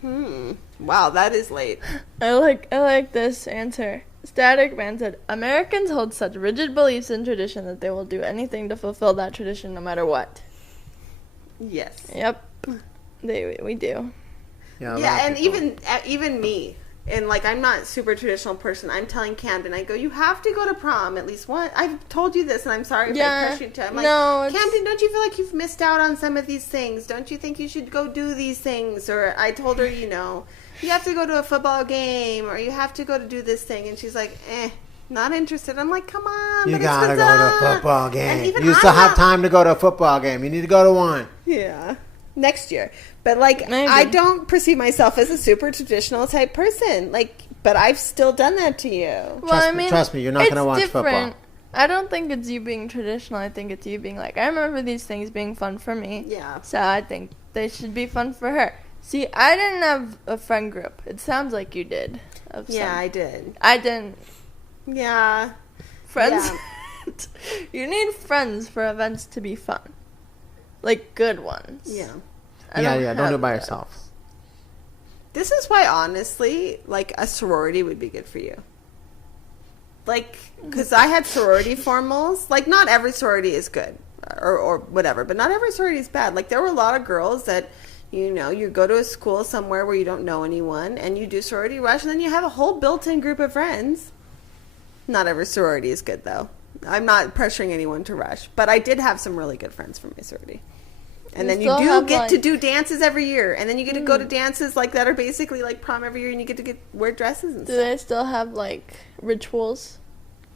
Wow, that is late. I like this answer. Static Man said, Americans hold such rigid beliefs in tradition that they will do anything to fulfill that tradition no matter what. Yes. Yep. We do. Yeah, and even me. And, like, I'm not a super traditional person. I'm telling Camdyn, I go, you have to go to prom at least once. I've told you this, and I'm sorry if I push you to. I'm like, Camdyn, don't you feel like you've missed out on some of these things? Don't you think you should go do these things? Or I told her, you have to go to a football game, or you have to go to do this thing. And she's like, not interested. I'm like, come on. You but gotta go to a football game. And You still have time to go to a football game. You need to go to one. Yeah. Next year. But, like, Maybe. I don't perceive myself as a super traditional type person. Like, but I've still done that to you. Well, Trust me, you're not going to watch football. I don't think it's you being traditional. I think it's you being like, I remember these things being fun for me. Yeah. So I think they should be fun for her. See, I didn't have a friend group. It sounds like you did. I did. I didn't. Yeah. Friends. Yeah. You need friends for events to be fun. Like, good ones. Yeah. Don't do it by yourself. This is why, honestly, like, a sorority would be good for you. Like, because I had sorority formals. Like, not every sorority is good or whatever, but not every sorority is bad. Like, there were a lot of girls that, you go to a school somewhere where you don't know anyone, and you do sorority rush, and then you have a whole built-in group of friends. Not every sorority is good, though. I'm not pressuring anyone to rush, but I did have some really good friends from my sorority. And then you do get to do dances every year. And then you get to go to dances like that are basically like prom every year, and you get to wear dresses and stuff. Do they still have, like, rituals?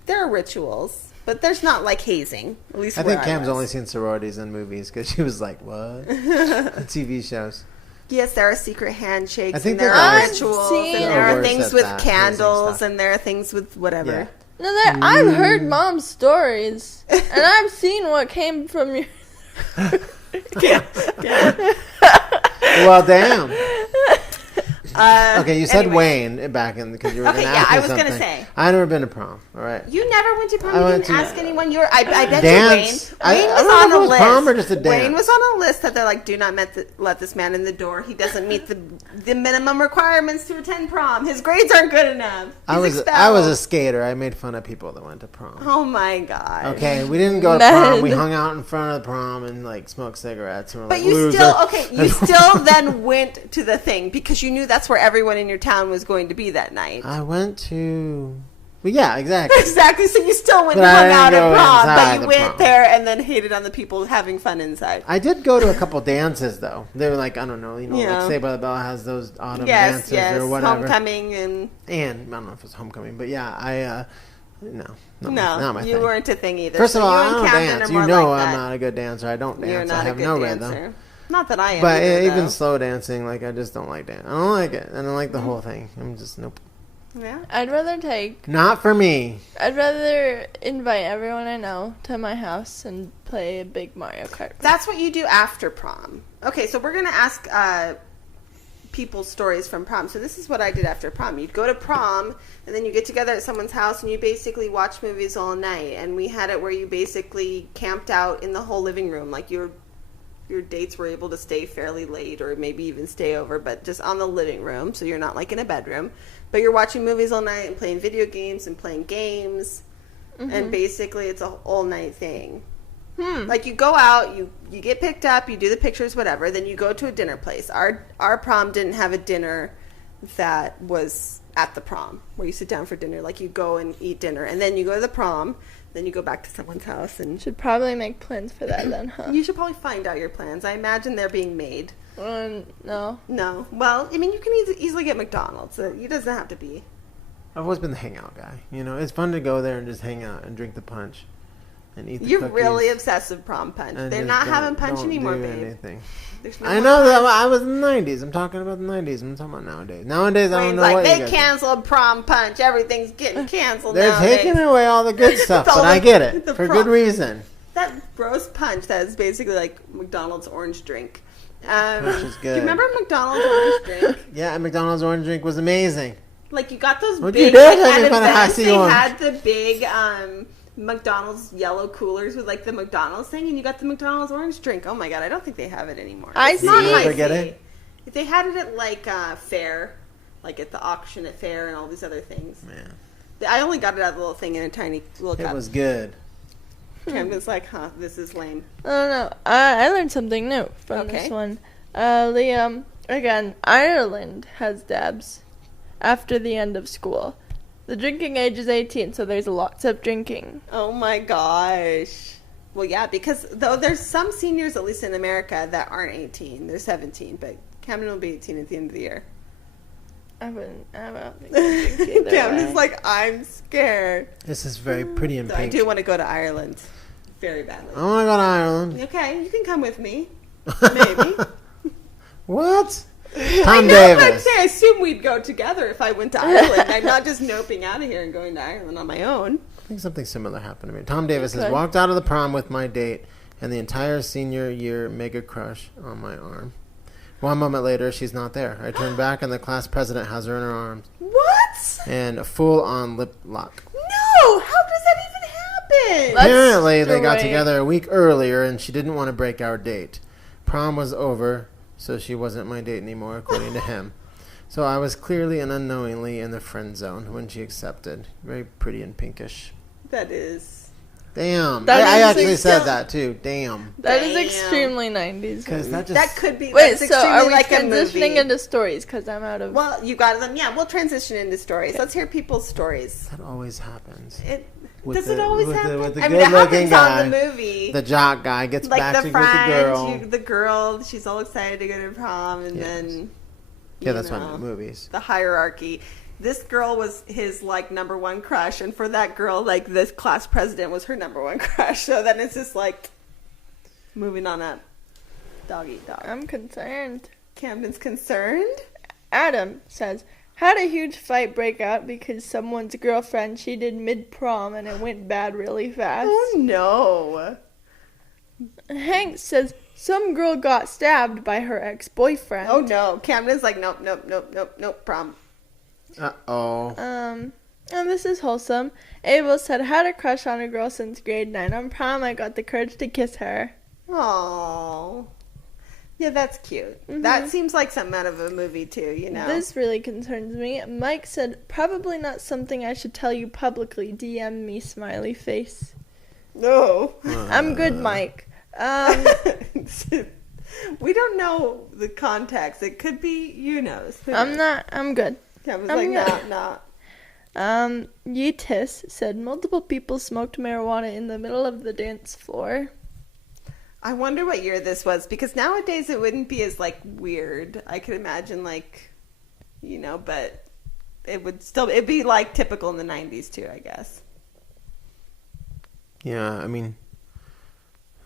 There are rituals, but there's not, like, hazing. At least I think Cam's only seen sororities in movies because she was like, what? TV shows. Yes, there are secret handshakes, I think and there are I've rituals, seen- and there are things with that, candles, and there are things with whatever. Yeah. No, I've heard mom's stories, and I've seen what came from your... Well, damn. Okay, you said anyways. Wayne back in because you were going to ask me I was something. going to say. I've never been to prom. All right. You never went to prom. I You went didn't to- ask anyone. I bet Dance. you Wayne. Wayne I was don't on know a if it was list. prom or just a Wayne dance. was on a list that they're like, do not let this man in the door. He doesn't meet the minimum requirements to attend prom. His grades aren't good enough. I was a skater. I made fun of people that went to prom. Oh my god. Okay, we didn't go to prom. We hung out in front of the prom and like smoked cigarettes. And we're But like, you loser. still then went to the thing because you knew that's where everyone in your town was going to be that night. I went to. Well, yeah, exactly. Exactly. So you still went But and I hung didn't out go at prom, inside but you the went prom. there and then hated on the people having fun inside. I did go to a couple dances though. They were like, I don't know, Yeah. like Saved by the Bell has those autumn Yes, dances or whatever. homecoming and I don't know if it's homecoming, but yeah, not my you thing. weren't a thing either. First of So all, you I and don't Camdyn dance. are You more know like I'm that. not a good dancer. I don't dance. You're not I have a good no dancer. rhythm. Not that I am. But either, even though. slow dancing, like I just don't like dance. I don't like it. I don't like the whole thing. I'm just nope. Yeah. I'd rather take. Not for me. I'd rather invite everyone I know to my house and play a big Mario Kart. That's what you do after prom. Okay, so we're going to ask people's stories from prom. So this is what I did after prom. You'd go to prom, and then you get together at someone's house, and you basically watch movies all night. And we had it where you basically camped out in the whole living room. Like your dates were able to stay fairly late or maybe even stay over, but just on the living room, so you're not like in a bedroom. But you're watching movies all night and playing video games and playing games. And basically it's a all night thing. Like you go out, you get picked up, you do the pictures, whatever, then you go to a dinner place. Our prom didn't have a dinner that was at the prom where you sit down for dinner. Like you go and eat dinner, and then you go to the prom, then you go back to someone's house. And Should probably make plans for that then, huh? you should probably find out your plans. I imagine they're being made. No. No. Well, I mean, you can easily get McDonald's. It doesn't have to be. I've always been the hangout guy. You know, it's fun to go there and just hang out and drink the punch and eat the You're cookies really obsessed with prom punch. and They're just not having punch don't anymore, do babe. anything. There's no I more know that punch. I was in the 90s. I'm talking about the 90s. I'm talking about nowadays. Nowadays, I don't Wayne's know like, what you they guys do. canceled prom punch. Everything's getting canceled They're nowadays. taking away all the good stuff, It's all but I the- get it the for prom- good reason. That gross punch that is basically like McDonald's orange drink. Punch is Do good. you remember McDonald's orange drink? Yeah, and McDonald's orange drink was amazing. Like you got those What'd big, you do? like, Like, at you found a events, Hassie they orange. had the big McDonald's yellow coolers with like the McDonald's thing, and you got the McDonald's orange drink. Oh my god, I don't think they have it anymore. I It's see. not Did you ever Hi-C. get it? They had it at like fair, like at the auction at fair and all these other things. Man, I only got it out of the little thing in a tiny little it cup. was good. Camdyn's like, huh, this is lame. No. I learned something new from Okay. this one. Liam, again, Ireland has dabs after the end of school. The drinking age is 18, so there's lots of drinking. Oh my gosh. Well, yeah, because though there's some seniors, at least in America, that aren't 18. They're 17, but Camdyn will be 18 at the end of the year. I don't think I drink either Camden's way. like, I'm scared. This is very pretty and So I pink. do want to go to Ireland very badly. I want to go to Ireland. Okay, you can come with me. Maybe. What? I Tom know, but I'm Davis. saying, I assume we'd go together if I went to Ireland. I'm not just noping out of here and going to Ireland on my own. I think something similar happened to me. Tom Davis has Okay. walked out of the prom with my date and the entire senior year mega crush on my arm. 1 moment later, she's not there. I turn back and the class president has her in her arms What? and a full-on lip lock. No! How does that even happen? That's Apparently, they got strange. together a week earlier and she didn't want to break our date. Prom was over, so she wasn't my date anymore, according to him. So I was clearly and unknowingly in the friend zone when she accepted. Very pretty and pinkish. That is... Damn. That I is actually said still- that too. Damn. That is Damn. extremely 90s. Because that just... That could be... Wait, that's so are we extremely like a transitioning movie. into stories? Because I'm out of... Well, you got them. Yeah, we'll transition into stories. Let's hear people's stories. That always happens. Does it always happen? With the I mean, it good-looking happens guy. on the movie. The jock guy gets like back the to with the girl. friend, the girl, she's all excited to go to prom, and Yes. then... Yeah, you that's what I know, mean, movies. The hierarchy. This girl was his, like, number one crush, and for that girl, like, this class president was her number one crush. So then it's just, like, moving on up. Dog eat dog. I'm concerned. Camden's concerned? Adam says, had a huge fight break out because someone's girlfriend cheated mid-prom and it went bad really fast. Oh, no. Hank says, some girl got stabbed by her ex-boyfriend. Oh, no. Camden's like, nope, prom. Uh-oh. And this is wholesome. Abel said, had a crush on a girl since grade 9. On prom, I got the courage to kiss her. Aww. Yeah, that's cute. Mhm. That seems like something out of a movie, too, you know? This really concerns me. Mike said, probably not something I should tell you publicly. DM me, smiley face. No. I'm good, Mike. We don't know the context. It could be, you know. I'm good. Kevin's I'm like, good. nah. Yetis said, multiple people smoked marijuana in the middle of the dance floor. I wonder what year this was, because nowadays it wouldn't be as, like, weird. I could imagine, like, you know, but it'd be, like, typical in the 90s, too, I guess. Yeah, I mean,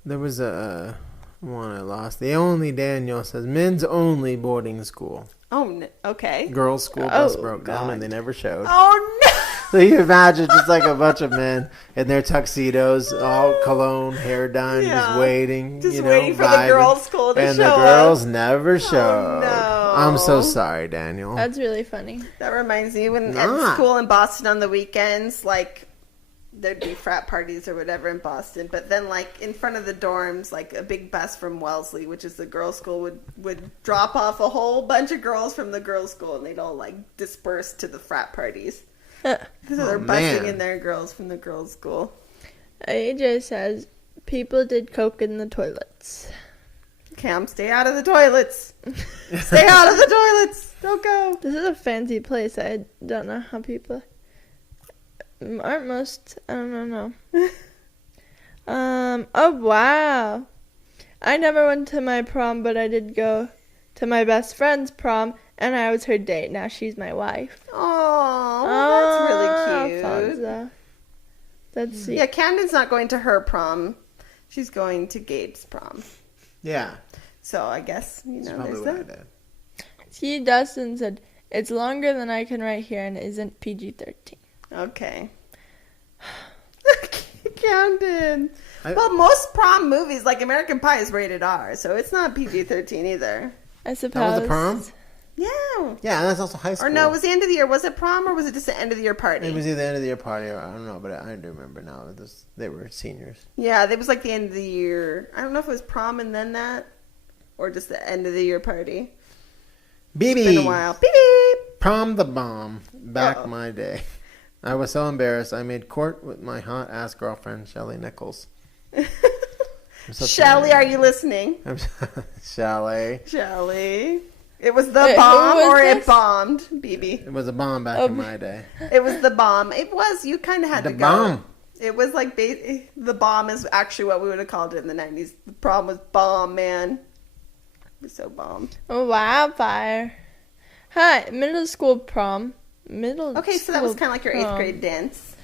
there was a one I lost. The only Daniel says men's only boarding school. Oh, okay. Girls' school bus broke down and they never showed. Oh, no. So you imagine just like a bunch of men in their tuxedos, all cologne, hair done, just waiting. Just waiting for the girls' school to show up. And the girls never showed. No. I'm so sorry, Daniel. That's really funny. That reminds me, when at school in Boston on the weekends, like, there'd be frat parties or whatever in Boston, but then, like, in front of the dorms, like, a big bus from Wellesley, which is the girls' school, would drop off a whole bunch of girls from the girls' school, and they'd all, like, disperse to the frat parties. So they're busing in their girls from the girls' school. AJ says, people did coke in the toilets. Cam, stay out of the toilets. Stay out of the toilets. Don't go. This is a fancy place. I don't know how people... Aren't most... I don't know. Oh, wow. I never went to my prom, but I did go to my best friend's prom, and I was her date. Now she's my wife. Oh, that's really cute. Alfonso. That's sweet. Yeah, Camdyn's not going to her prom. She's going to Gabe's prom. Yeah. So I guess, That's probably what I did. See, Dustin said, it's longer than I can write here and isn't PG-13. Okay. Camdyn. Well, most prom movies, like American Pie, is rated R, so it's not PG-13 either. I suppose. That was the prom? Yeah. Yeah, and that's also high school. Or no, it was the end of the year. Was it prom or was it just the end of the year party? It was either the end of the year party or I don't know, but I do remember now. They were seniors. Yeah, it was like the end of the year. I don't know if it was prom and then that, or just the end of the year party. BB. It's been a while. BB. Prom the bomb. Back my day. I was so embarrassed. I made court with my hot ass girlfriend, Shelly Nichols. Shelly, are you listening? Shelly. Shelly. It was the bomb or this? It bombed, BB? It was a bomb back in my day. It was the bomb. It was. You kind of had to go. The bomb. It was like the bomb is actually what we would have called it in the 90s. The prom was bomb, man. It was so bombed. Oh, wildfire. Hi, middle school prom. Okay, so that was kind of like your 8th grade dance.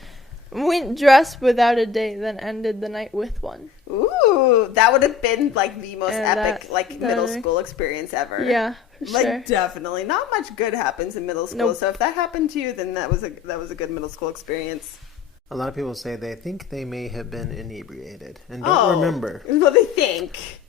Went dressed without a date, then ended the night with one. Ooh, that would have been like the most epic middle school experience ever. Yeah, for like sure. Definitely. Not much good happens in middle school, so if that happened to you, then that was a good middle school experience. A lot of people say they think they may have been inebriated and don't remember. Well, they think.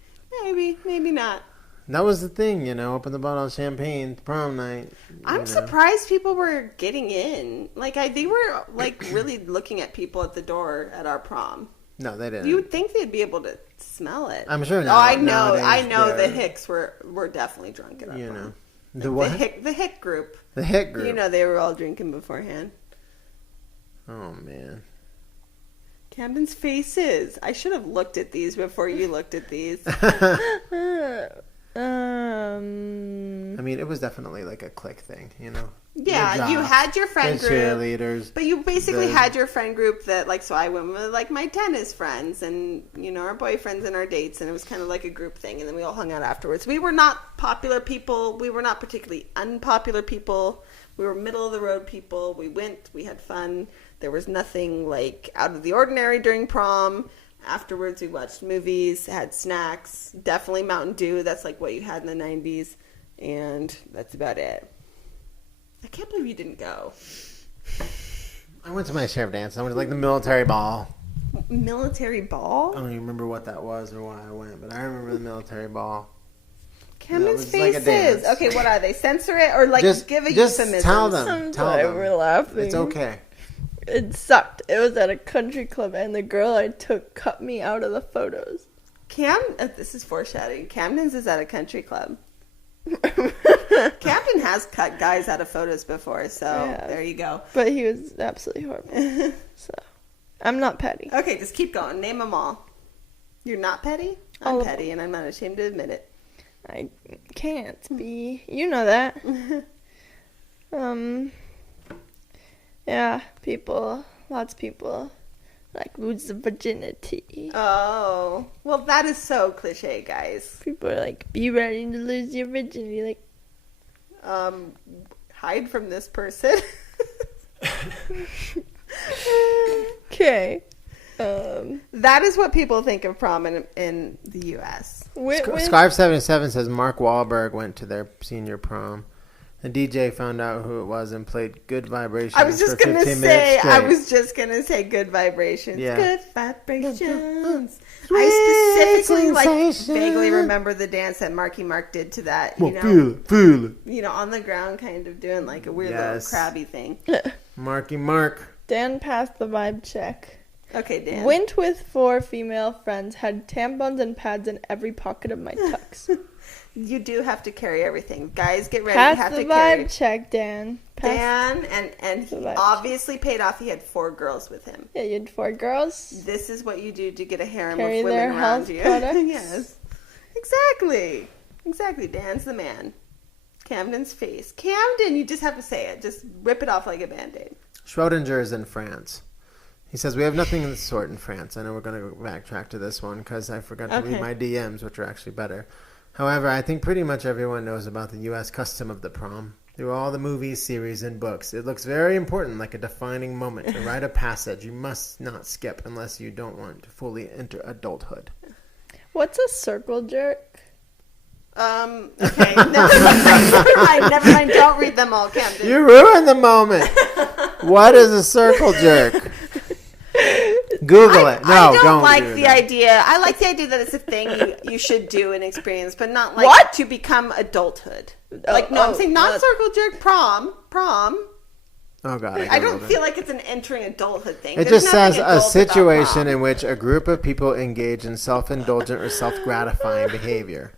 Maybe not. That was the thing, open the bottle of champagne, prom night. I'm surprised people were getting in. Like, they were, like, really looking at people at the door at our prom. No, they didn't. You would think they'd be able to smell it. I'm sure not. Oh, I know the Hicks were definitely drunk at our prom. The what? The Hick group. The Hick group. They were all drinking beforehand. Oh, man. Camdyn's faces. I should have looked at these before you looked at these. I mean, it was definitely like a clique thing, Yeah, you had your friend group. Cheerleaders. But you basically had your friend group that, like, so I went with, like, my tennis friends and, our boyfriends and our dates, and it was kind of like a group thing, and then we all hung out afterwards. We were not popular people. We were not particularly unpopular people. We were middle-of-the-road people. We went. We had fun. There was nothing, like, out of the ordinary during prom. Afterwards, we watched movies, had snacks, definitely Mountain Dew. That's like what you had in the 90s. And that's about it. I can't believe you didn't go. I went to my share of dance. I went to, like, the military ball. Military ball? I don't even remember what that was or why I went, but I remember the military ball. Camdyn's faces. Like, okay, what are they? Censor it or, like, give a euphemism? Just tell them. We're laughing. It's okay. It sucked. It was at a country club, and the girl I took cut me out of the photos. This is foreshadowing. Camdyn's is at a country club. Camdyn has cut guys out of photos before, so there you go. But he was absolutely horrible. So, I'm not petty. Okay, just keep going. Name them all. You're not petty? I'm petty, and I'm not ashamed to admit it. I can't be. You know that. Yeah, lots of people, like, lose the virginity. Oh, well, that is so cliche, guys. People are like, be ready to lose your virginity, like. Hide from this person. Okay. That is what people think of prom in the U.S. Scarf77 says Mark Wahlberg went to their senior prom. The DJ found out who it was and played Good Vibrations. I was just gonna say Good Vibrations. Yeah. Good Vibrations. I specifically vaguely remember the dance that Marky Mark did to that. You know, feel it. You know, on the ground, kind of doing like a weird little crabby thing. Marky Mark. Dan passed the vibe check. Okay, Dan. Went with 4 female friends. Had tampons and pads in every pocket of my tux. You do have to carry everything. Guys, get ready. Pass You have the to carry. vibe check, Dan. Dan, and he obviously paid off. He had 4 girls with him. Yeah, you had 4 girls. This is what you do to get a harem Carry of women their around health you. products. Yes. Exactly. Dan's the man. Camdyn's face. Camdyn, you just have to say it. Just rip it off like a Band-Aid. Schrodinger is in France. He says, we have nothing of the sort in France. I know we're going to backtrack to this one because I forgot to read my DMs, which are actually better. However, I think pretty much everyone knows about the U.S. custom of the prom. Through all the movies, series, and books, it looks very important, like a defining moment, a rite of passage you must not skip unless you don't want to fully enter adulthood. What's a circle jerk? Okay. Never mind. Don't read them all, Camdyn. You ruined the moment. What is a circle jerk? Google it. No, I don't like do the that. idea. I like the idea that it's a thing you should do and experience, but not like to become adulthood. I'm saying not circle jerk, prom. Oh, God. I don't feel like it's an entering adulthood thing. It just says a situation in which a group of people engage in self-indulgent or self-gratifying behavior,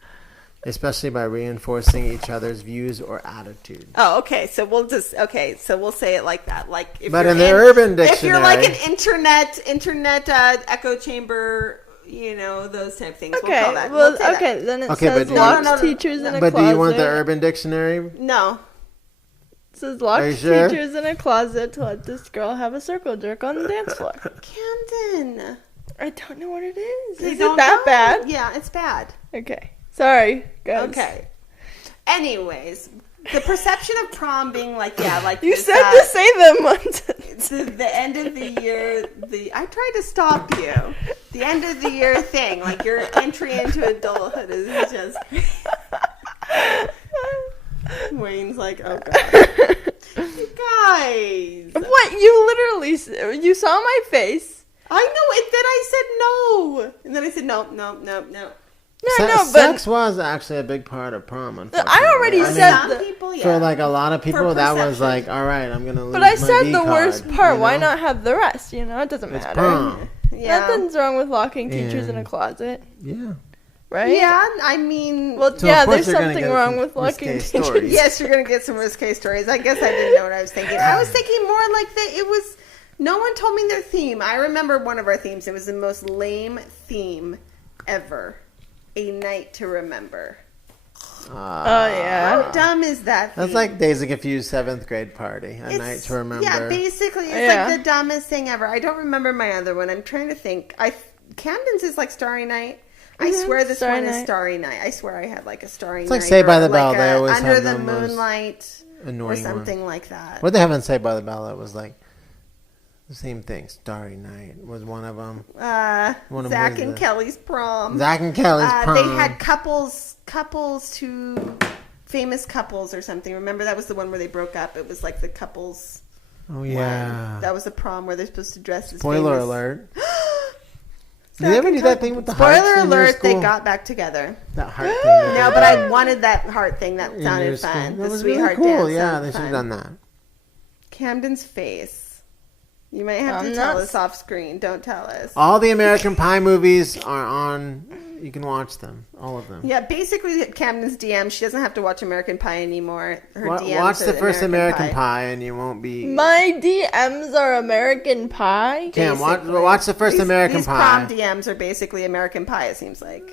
especially by reinforcing each other's views or attitudes. Oh, okay. So we'll say it like that. Like, but in the Urban Dictionary, if you're like an internet echo chamber, you know, those type of things. Okay, we'll call that. well, say okay, that. then it Okay, says but locked teachers in a closet. But do you want the Urban Dictionary? No. It says locked sure? teachers in a closet to let this girl have a circle jerk on the dance floor. Camdyn. I don't know what it is. They Is don't it that know. bad? Yeah, it's bad. Okay. Sorry, guys. Okay. Anyways, the perception of prom being like you this, said to say them once. the end of the year. I tried to stop you. The end of the year thing, like your entry into adulthood, is just. Wayne's like, oh god, you guys. What? You saw my face. I know it. Then I said no, and then I said no. No, sex was actually a big part of prom. Unfortunately, I already said some people, yeah. For like a lot of people, For that was perception. like, all right, I'm gonna lose. But I my said V the card, worst part. you Why know? not have the rest? You know, it doesn't It's matter. prom. Yeah. Nothing's wrong with locking teachers in Yeah. a closet, Yeah. right? Yeah, I mean, Well, So, yeah, of course there's you're gonna something get wrong some with locking risque teachers. stories. yes, you're gonna get some risque stories. I guess I didn't know what I was thinking. I was thinking more like that. It was no one told me their theme. I remember one of our themes. It was the most lame theme ever. A night to remember. Oh yeah. How dumb is that theme? That's like Days of Confused 7th grade party. A night to remember. Yeah, basically, it's Yeah. like the dumbest thing ever. I don't remember my other one. I'm trying to think. Camden's is like Starry Night. I swear this Starry one is Night. Starry Night. I swear I had like a Starry It's Night. like Saved by or the Bell. like They a always Under have the the most Moonlight or annoying something one. like that. What they haven't Saved by the Bell, it was like the same thing. Starry Night was one of them. One of Zach them and was Kelly's prom. Zach and Kelly's prom. They had couples to famous couples or something. Remember that was the one where they broke up. It was like the couples. Oh yeah. one. That was a prom where they're supposed to dress as Spoiler famous. alert. Zach Did they ever and do that Kelly- thing with the hearts Spoiler in your alert, they school? got back together. That heart thing. that No, they but did I wanted that heart thing. That in your sounded school. fun. That The was sweetheart really cool. dance. Yeah, sounded they should have fun. done that. Camden's face. You might have to I'm tell not- us off screen. Don't tell us. All the American Pie movies are on. You can watch them. All of them. Yeah, basically Camden's DM. She doesn't have to watch American Pie anymore. Her DMs Watch are the first American Pie, and you won't be. My DMs are American Pie. Cam, basically. watch the first American these Pie. prom DMs are basically American Pie. It seems like.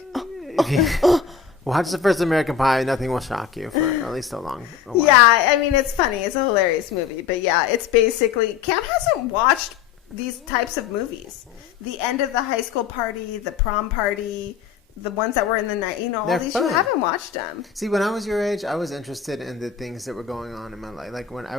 Watch the first American Pie. Nothing will shock you for at least a while. Yeah, I mean it's funny. It's a hilarious movie, but yeah, it's basically Cam hasn't watched these types of movies. The end of the high school party, the prom party, the ones that were in the night. You know, all They're these fun. you haven't watched them. See, when I was your age, I was interested in the things that were going on in my life. Like when I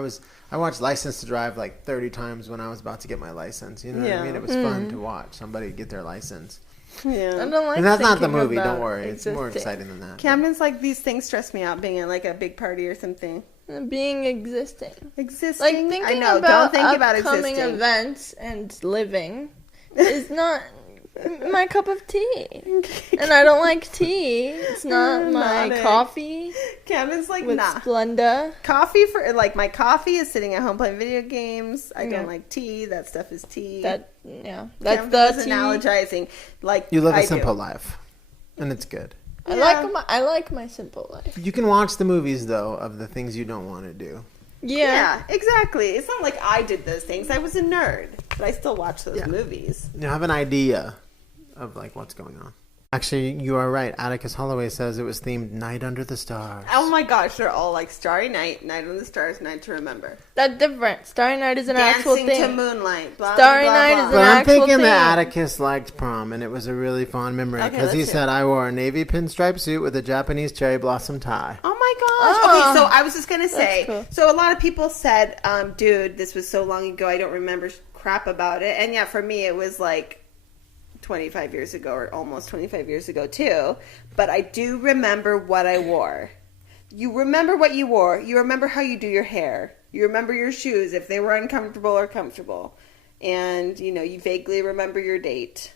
watched License to Drive like 30 times when I was about to get my license. You know what I mean? It was fun to watch somebody get their license. Yeah. I don't like And that's not the thinking movie. about Don't worry. It's more existing. exciting than that. Camden's like, these things stress me out, being at like a big party or something. Being existing. Existing? Like thinking I know. about Don't think about upcoming existing. events and living is not my cup of tea. And I don't like tea. It's not my Not it. coffee Camden's like, with nah. Splenda. Coffee my coffee is sitting at home playing video games. I Yeah. don't like tea. That stuff is tea. That's Camden the was tea. analogizing. Like You live I a do. simple life, and it's good. I Yeah. like my simple life. You can watch the movies though of the things you don't want to do. Yeah, exactly. It's not like I did those things. I was a nerd, but I still watch those movies. You have an idea of like what's going on. Actually, you are right. Atticus Holloway says it was themed Night Under the Stars. Oh my gosh, they're all like Starry Night, Night on the Stars, Night to Remember. That's different. Starry Night is an actual Dancing thing. to Moonlight. Blah, Starry blah, Night blah. is But an I'm actual thinking thing. that Atticus liked prom, and it was a really fond memory Okay, because he let's hear said, I wore a navy pinstripe suit with a Japanese cherry blossom tie. Oh my gosh. Oh, Okay, so I was just going to say, cool. so a lot of people said, dude, this was so long ago, I don't remember crap about it. And yeah, for me, it was like 25 years ago or almost 25 years ago too. But I do remember what I wore. You remember what you wore. You remember how you do your hair. You remember your shoes, if they were uncomfortable or comfortable. And, you know, you vaguely remember your date.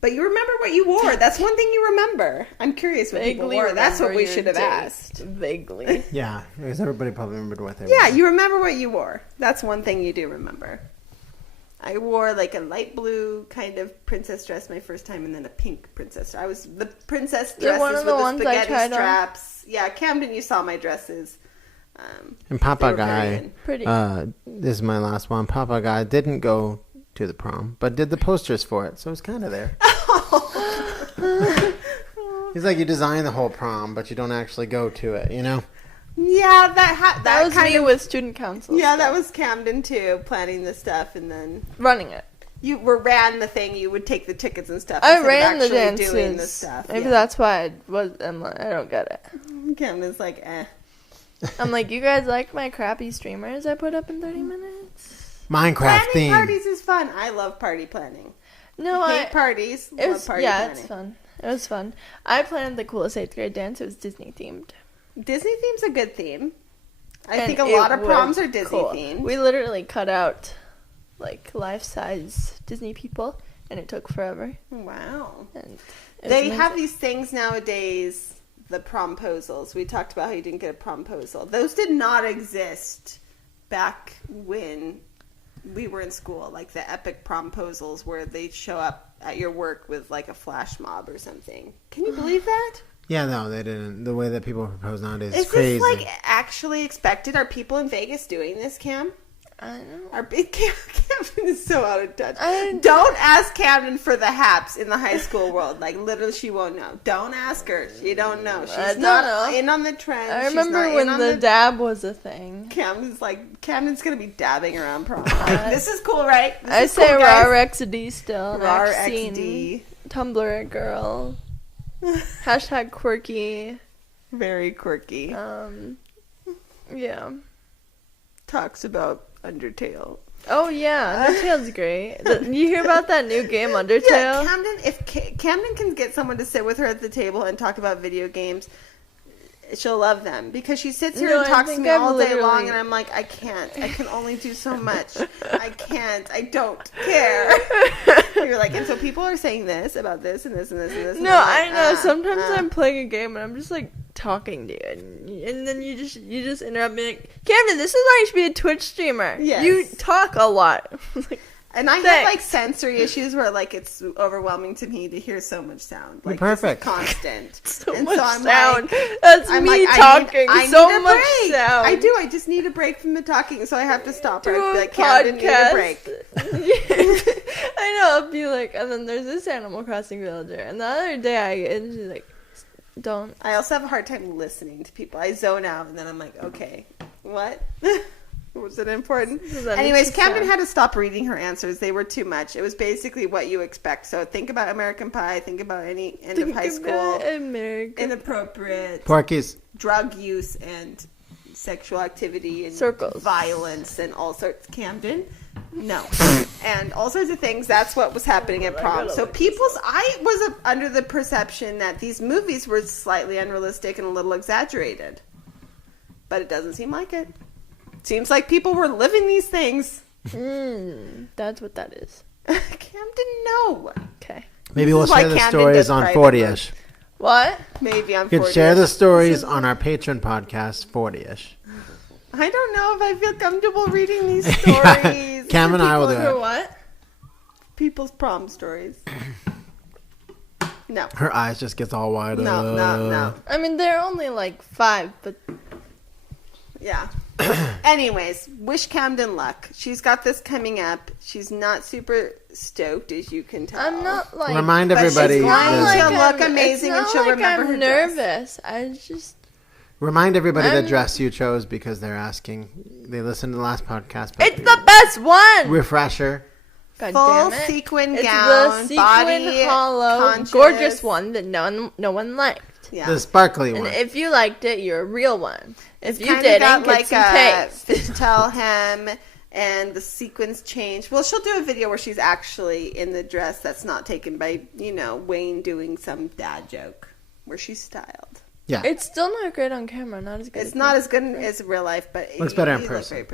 But you remember what you wore. That's one thing you remember. I'm curious what people Vaguely wore. That's what we remember should your have date. asked. Vaguely. Yeah, because everybody probably remembered what they Yeah, wore. you remember what you wore. That's one thing you do remember. I wore like a light blue kind of princess dress my first time, and then a pink princess dress. I was the princess They're dresses one of with the the ones I spaghetti tried on. straps. Yeah, Camden, you saw my dresses. And They Papa were very Guy, good. Pretty. this is my last one. Papa Guy didn't go to the prom, but did the posters for it, so it's kind of there. He's like, you design the whole prom, but you don't actually go to it, you know? Yeah, that was kind me of, with student council. yeah, stuff. that was Camden too, planning the stuff, and then running it. you ran the thing. You would take the tickets and stuff. I instead of ran the actually dances. doing the stuff. Maybe yeah. that's why I don't get it. Camden's like, eh. I'm like, you guys like my crappy streamers I put up in 30 minutes? Minecraft Planning theme. parties is fun. I love party planning. No, Hate parties. It Love was party yeah, planning. it's fun. It was fun. I planned the coolest 8th grade dance. It was Disney themed. Disney theme's a good theme. I And think a it lot of was proms are Disney cool. themed. We literally cut out like life-size Disney people, and it took forever. Wow. And it was They have amazing. these things nowadays, the promposals. We talked about how you didn't get a promposal. Those did not exist back when we were in school, like the epic promposals where they'd show up at your work with like a flash mob or something. Can you believe that? Yeah, no, they didn't. The way that people propose nowadays is Is crazy. this like actually expected? Are people in Vegas doing this, Cam? I don't know. Our big Camden is so out of touch. I- Don't ask Camden for the haps in the high school world. Like literally, she won't know. Don't ask her. She don't know. I She's don't not know. in on the trend. I She's not remember in when on the dab was a thing. Camden's gonna be dabbing around prom. This is cool, right? This I is say cool, guys. RXD still. RXD. Vaccine, Tumblr girl. Hashtag quirky. Very quirky. Yeah. Talks about Undertale. Oh yeah, Undertale's great. You hear about that new game, Undertale? Yeah, Camden. If Camden can get someone to sit with her at the table and talk about video games, she'll love them because she sits here No, and I talks to think me all I've day long, literally- and I'm like, I can't. I can only do so much. I can't. I don't care. You're like, and so people are saying this about this and this and this and this. and No, I'm I like, know. Sometimes I'm playing a game and I'm just like talking to you, and then you just interrupt me like, Camden, this is why you should be a Twitch streamer. Yes. You talk a lot. Like, And I have Thanks. like sensory issues where like it's overwhelming to me to hear so much sound. Like perfect. This is constant. so And much so I'm sound. like- That's I'm me like, talking. I need So a much break. sound. I do. I just need a break from the talking, so I have to stop her. Do I'd be a like, Camden, need a podcast. break. I know. I'll be like, and then there's this Animal Crossing villager, and the other day and she's like, don't. I also have a hard time listening to people. I zone out, and then I'm like, okay, what? Was it important? That Anyways, makes you Camdyn sad. had to stop reading her answers. They were too much. It was basically what you expect. So think about American Pie. Think about any end of high school. Inappropriate. Porkies. Drug use and sexual activity and Circles. violence and all sorts. Camdyn? No. And all sorts of things. That's what was happening at prom. So I was under the perception that these movies were slightly unrealistic and a little exaggerated. But it doesn't seem like it. Seems like people were living these things. That's what that is. Camdyn, no. Okay. Maybe This we'll is why share the Camdyn stories does on private 40ish. What? Maybe I'm You could 40. share the stories on our Patreon podcast, 40ish. I don't know if I feel comfortable reading these stories. Cam and I will do For it. what? People's prom stories. No. Her eyes just gets all wide. No. I mean, they're only like 5, but Yeah. Anyways, wish Camdyn luck. She's got this coming up. She's not super stoked, as you can tell. I'm not like. Remind But everybody. she's going that- to look amazing, it's and not she'll like remember I'm her dress. nervous. I just. Remind everybody the I'm- dress you chose because they're asking. They listened to the last podcast. But It's the best one. refresher. God Full damn it. sequin It's gown, the sequin body hollow, conscious. gorgeous one that no one liked. Yeah. The sparkly And one. if you liked it, you're a real one. If you Kinda didn't, got get like some a taste. fishtail hem, and the sequins changed. Well, she'll do a video where she's actually in the dress that's not taken by, Wayne doing some dad joke where she's styled. Yeah. It's still not great on camera. Not as good. It's not as good as real life, but Looks better in you person.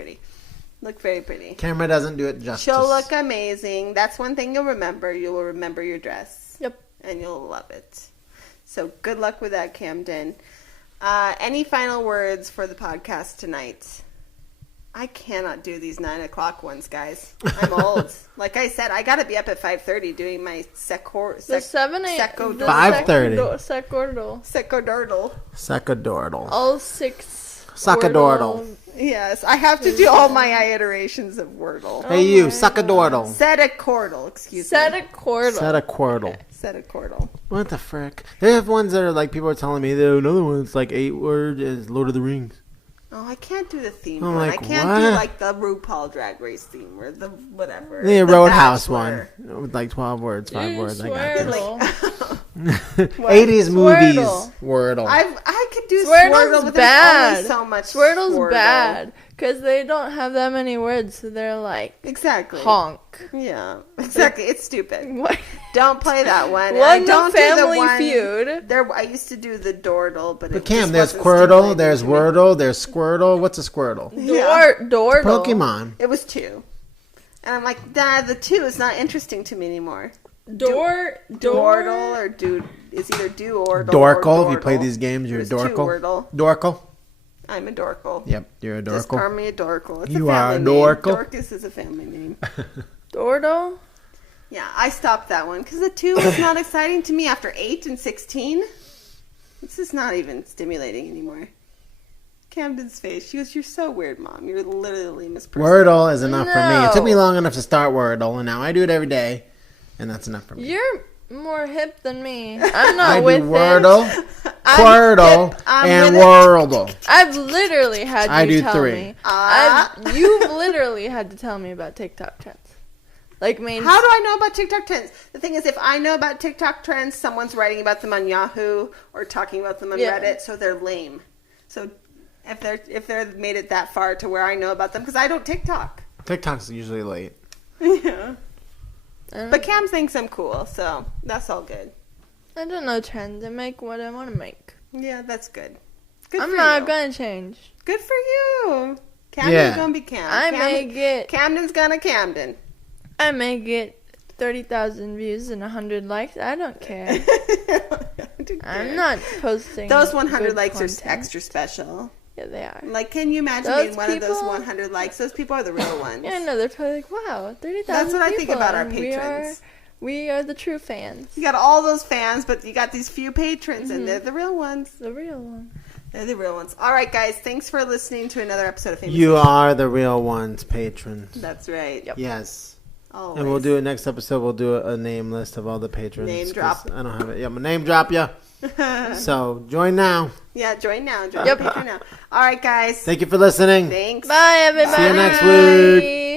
Look very pretty. Camera doesn't do it justice. She'll look amazing. That's one thing you'll remember. You will remember your dress. Yep. And you'll love it. So good luck with that, Camdyn. Any final words for the podcast tonight? I cannot do these 9 o'clock ones, guys. I'm old. Like I said, I got to be up at 5:30 doing my The 7 8. Secco- 5:30. secodordle. Secadordle. All 6. Suckadordle. Wordle. Yes, I have to do all my iterations of Wordle. Hey, you, suckadordle. Setacordle, excuse me. Set a quarter. Setacordle. Setacordle. What the frick? They have ones that are like, people are telling me, there another one that's like 8 words is Lord of the Rings. Oh, I can't do the theme I'm one. like, I can't do what? like the RuPaul Drag Race theme or the whatever. The The Roadhouse Bachelor. one with like 12 words, 5 words. I got this. Swirtle. 80s movies. Swirtle. Wordle. I could do Swirtle's Swirtle, but bad. there's only so much Swirtle's Swirtle. bad because they don't have that many words, so they're like Exactly. honk. Yeah, exactly. It's stupid. What? Don't play that one. And I One don't the do the Family one. Feud. There, I used to do the Dordle, but But it Cam, just there's wasn't Quirtle, stimulating there's to me. Wordle, there's Squirtle. What's a Squirtle? Yeah. Dordle. Pokemon. It was 2, and I'm like, nah, the 2 is not interesting to me anymore. Dordle Dordle or do is either do or Dorkle. Or If you play Dordle. these games, you're a There's 2 Dorkle. Wordle. Dorkle. I'm a Dorkle. Yep, you're a Just call Dorkle. me a Dorkle. It's You a are a family name. Dorkle? Dorcas is a family name. Dordle. Yeah, I stopped that one because the 2 was not exciting to me after 8 and 16. This is not even stimulating anymore. Camden's face. She goes, "You're so weird, Mom. You're literally Miss Person." Wordle is enough for me. It took me No. long enough to start Wordle, and now I do it every day, and that's enough for me. You're more hip than me. I'm not I with do Wordle, I'm Quirtle, hip. I'm and with it. Wordle. I've literally had I you do tell 3. me. Ah. You've literally had to tell me about TikTok trends. Like main. How do I know about TikTok trends? The thing is, if I know about TikTok trends, someone's writing about them on Yahoo or talking about them on Yeah. Reddit, so they're lame. So if they're made it that far to where I know about them, because I don't TikTok. TikTok's usually late. Yeah. I But Cam thinks I'm cool, so that's all good. don't know trends. I make what I want to make. Yeah, that's good. Good I'm for not you. gonna change. Good for you. Camden's Yeah. gonna be Cam. I may get Camden's gonna Camden. 30,000 views and 100 likes. I don't care. Dude, I'm not posting. Those 100 good likes content. are extra special. Yeah, they are. Like, can you imagine Those being one of those people- 100 likes? Those people are the real ones. Yeah, no, they're probably like, wow, 30,000. That's what I think about our and patrons. We are the true fans. You got all those fans, but you got these few patrons, and they're the real ones. The real one. They're the real ones. All right, guys. Thanks for listening to another episode of Famous. You are the real ones, patrons. That's right. Yep. Yes. Always. And we'll do it next episode. We'll do a name list of all the patrons. Name drop. I don't have it. Yeah, I'm going to name drop you. So join now. Yeah, join now. Join the Patreon now. All right, guys. Thank you for listening. Thanks. Bye, everybody. See you next week.